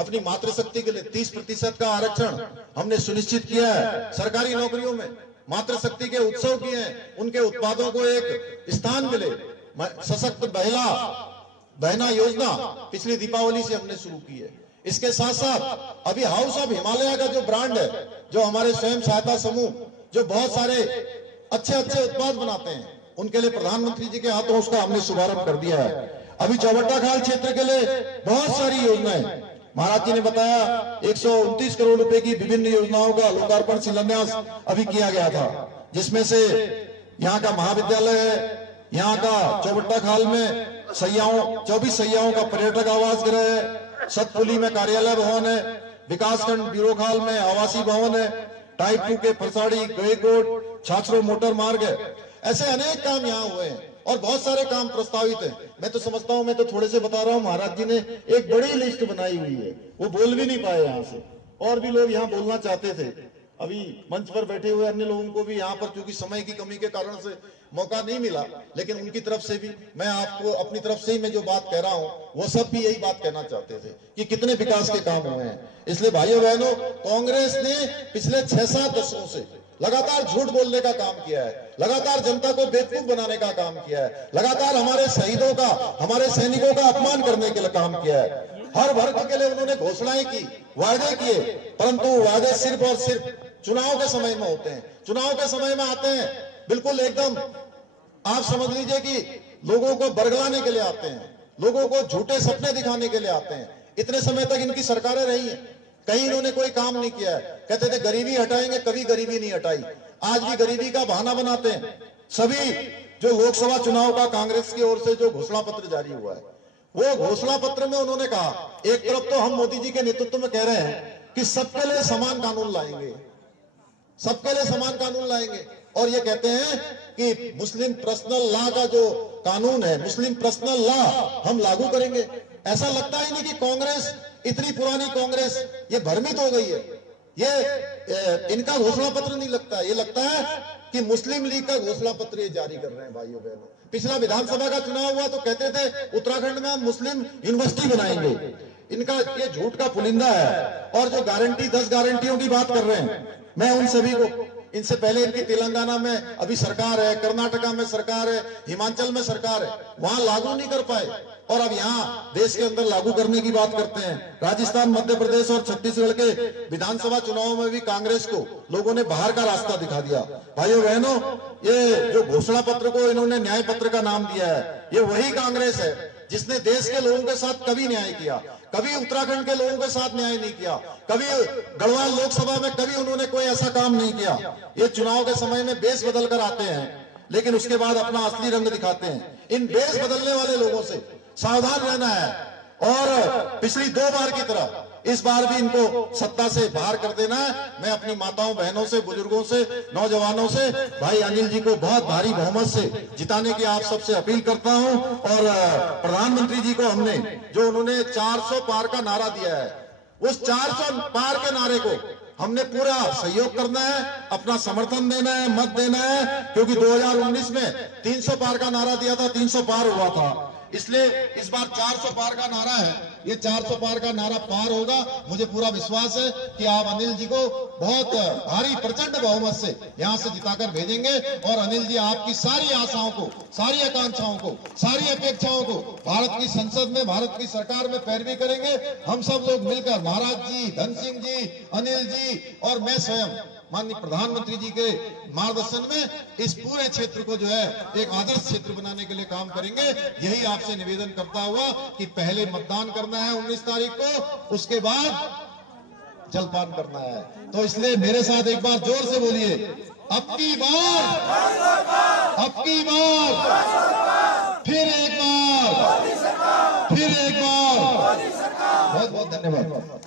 अपनी मातृशक्ति के लिए 30% का आरक्षण हमने सुनिश्चित किया है। सरकारी नौकरियों में मातृशक्ति के उत्सव किए हैं, उनके उत्पादों को एक स्थान मिले। सशक्त बहना योजना पिछली दीपावली से हमने शुरू की है। इसके साथ साथ अभी हाउस ऑफ हिमालय का जो ब्रांड है, जो हमारे स्वयं सहायता समूह जो बहुत सारे अच्छे अच्छे उत्पाद बनाते हैं, उनके लिए प्रधानमंत्री जी के हाथों उसका हमने शुभारंभ कर दिया है। अभी चौबट्टा खाल क्षेत्र के लिए बहुत सारी योजनाएं, महाराज जी ने बताया 129 करोड़ रुपए की विभिन्न योजनाओं का लोकार्पण शिलान्यास अभी किया गया था, जिसमें से यहाँ का महाविद्यालय है, यहाँ का चौबट्टा खाल में 24 सैयाओं का पर्यटक आवास गृह है, सतपुली में कार्यालय भवन है, विकासखंड ब्यूरो खाल में आवासीय भवन है, टाइप 2 के फरसाड़ी, गएकोट, छाछरो मोटर मार्ग है। ऐसे अनेक काम यहाँ हुए हैं और बहुत सारे काम प्रस्तावित हैं। मैं तो समझता हूं, मैं तो थोड़े से बता रहा हूं, महाराज जी ने एक बड़ी लिस्ट बनाई हुई है, वो बोल भी नहीं पाए यहाँ से, और भी लोग यहाँ बोलना चाहते थे। अभी मंच पर बैठे हुए अन्य लोगों को भी यहाँ पर क्योंकि समय की कमी के कारण से मौका नहीं मिला, लेकिन उनकी तरफ से भी मैं आपको अपनी तरफ से ही मैं जो बात कह रहा हूं वो सब भी यही बात कहना चाहते थे कि कितने विकास के काम हुए हैं। इसलिए भाइयों बहनों, कांग्रेस ने पिछले 6-7 दशकों से लगातार झूठ बोलने का काम किया है, लगातार जनता को बेवकूफ बनाने का काम किया है, लगातार हमारे शहीदों का, हमारे सैनिकों का अपमान करने के लिए काम किया है। हर वर्ग के लिए उन्होंने घोषणाएं की, वायदे किए, परंतु वायदे सिर्फ और सिर्फ चुनाव के समय में होते हैं। चुनाव के समय में आते हैं बिल्कुल एकदम आप समझ लीजिए कि लोगों को बरगलाने के लिए आते हैं, लोगों को झूठे सपने दिखाने के लिए आते हैं। इतने समय तक इनकी सरकारें रही हैं, कहीं इन्होंने कोई काम नहीं किया है। कहते थे गरीबी हटाएंगे, कभी गरीबी नहीं हटाई। आज भी गरीबी का बहाना बनाते हैं। सभी जो लोकसभा चुनाव का कांग्रेस की ओर से जो घोषणा पत्र जारी हुआ है, वो घोषणा पत्र में उन्होंने कहा, एक तरफ तो हम मोदी जी के नेतृत्व में कह रहे हैं कि सबके लिए समान कानून लाएंगे, सबके लिए समान कानून लाएंगे, और ये कहते हैं कि मुस्लिम पर्सनल लॉ का जो कानून है, मुस्लिम पर्सनल लॉ हम लागू करेंगे। ऐसा लगता ही नहीं कि कांग्रेस, इतनी पुरानी कांग्रेस ये भ्रमित हो गई है। ये इनका घोषणा पत्र नहीं लगता, ये लगता है कि मुस्लिम लीग का घोषणा पत्र ये जारी कर रहे हैं। भाइयों बहनों, पिछला विधानसभा का चुनाव हुआ तो कहते थे उत्तराखंड में हम मुस्लिम यूनिवर्सिटी बनाएंगे। इनका ये झूठ का पुलिंदा है। और जो गारंटी 10 गारंटियों की बात कर रहे हैं, मैं उन सभी को, इनसे पहले इनकी तेलंगाना में अभी सरकार है, कर्नाटका में सरकार है, हिमाचल में सरकार है, वहां लागू नहीं कर पाए, और अब यहाँ देश के अंदर लागू करने की बात करते हैं। राजस्थान, मध्य प्रदेश और छत्तीसगढ़ के विधानसभा चुनाव में भी कांग्रेस को लोगों ने बाहर का रास्ता दिखा दिया। भाइयों बहनों, ये जो घोषणा पत्र को इन्होंने न्याय पत्र का नाम दिया है, ये वही कांग्रेस है जिसने देश के लोगों के साथ कभी न्याय किया, कभी उत्तराखंड के लोगों के साथ न्याय नहीं किया, कभी गढ़वाल लोकसभा में कभी उन्होंने कोई ऐसा काम नहीं किया। ये चुनाव के समय में बेस बदल कर आते हैं, लेकिन उसके बाद अपना असली रंग दिखाते हैं। इन बेस बदलने वाले लोगों से सावधान रहना है। और पिछली 2 बार की तरह इस बार भी इनको सत्ता से बाहर कर देना है। मैं अपनी माताओं, बहनों से, बुजुर्गों से, नौजवानों से भाई अनिल जी को बहुत भारी बहुमत से जिताने की आप सबसे अपील करता हूं। और प्रधानमंत्री जी को हमने जो उन्होंने 400 पार का नारा दिया है, उस 400 पार के नारे को हमने पूरा सहयोग करना है, अपना समर्थन देना है, मत देना है, क्योंकि 2019 में 300 पार का नारा दिया था, 300 पार हुआ था। इसलिए इस बार 400 पार का नारा है, ये 400 पार का नारा पार होगा। मुझे पूरा विश्वास है कि आप अनिल जी को बहुत भारी प्रचंड बहुमत से यहां से जिताकर भेजेंगे और अनिल जी आपकी सारी आशाओं को, सारी आकांक्षाओं को, सारी अपेक्षाओं को भारत की संसद में, भारत की सरकार में पैरवी करेंगे। हम सब लोग मिलकर महाराज जी, धन सिंह जी, अनिल जी और मैं स्वयं माननीय प्रधानमंत्री जी के मार्गदर्शन में इस पूरे क्षेत्र को जो है एक आदर्श क्षेत्र बनाने के लिए काम करेंगे। यही आपसे निवेदन करता हुआ कि पहले मतदान करना है 19 तारीख को, उसके बाद जलपान करना है। तो इसलिए मेरे साथ एक बार जोर से बोलिए, अब की बार, अब की बार, फिर एक बार, फिर एक बार। बहुत बहुत धन्यवाद।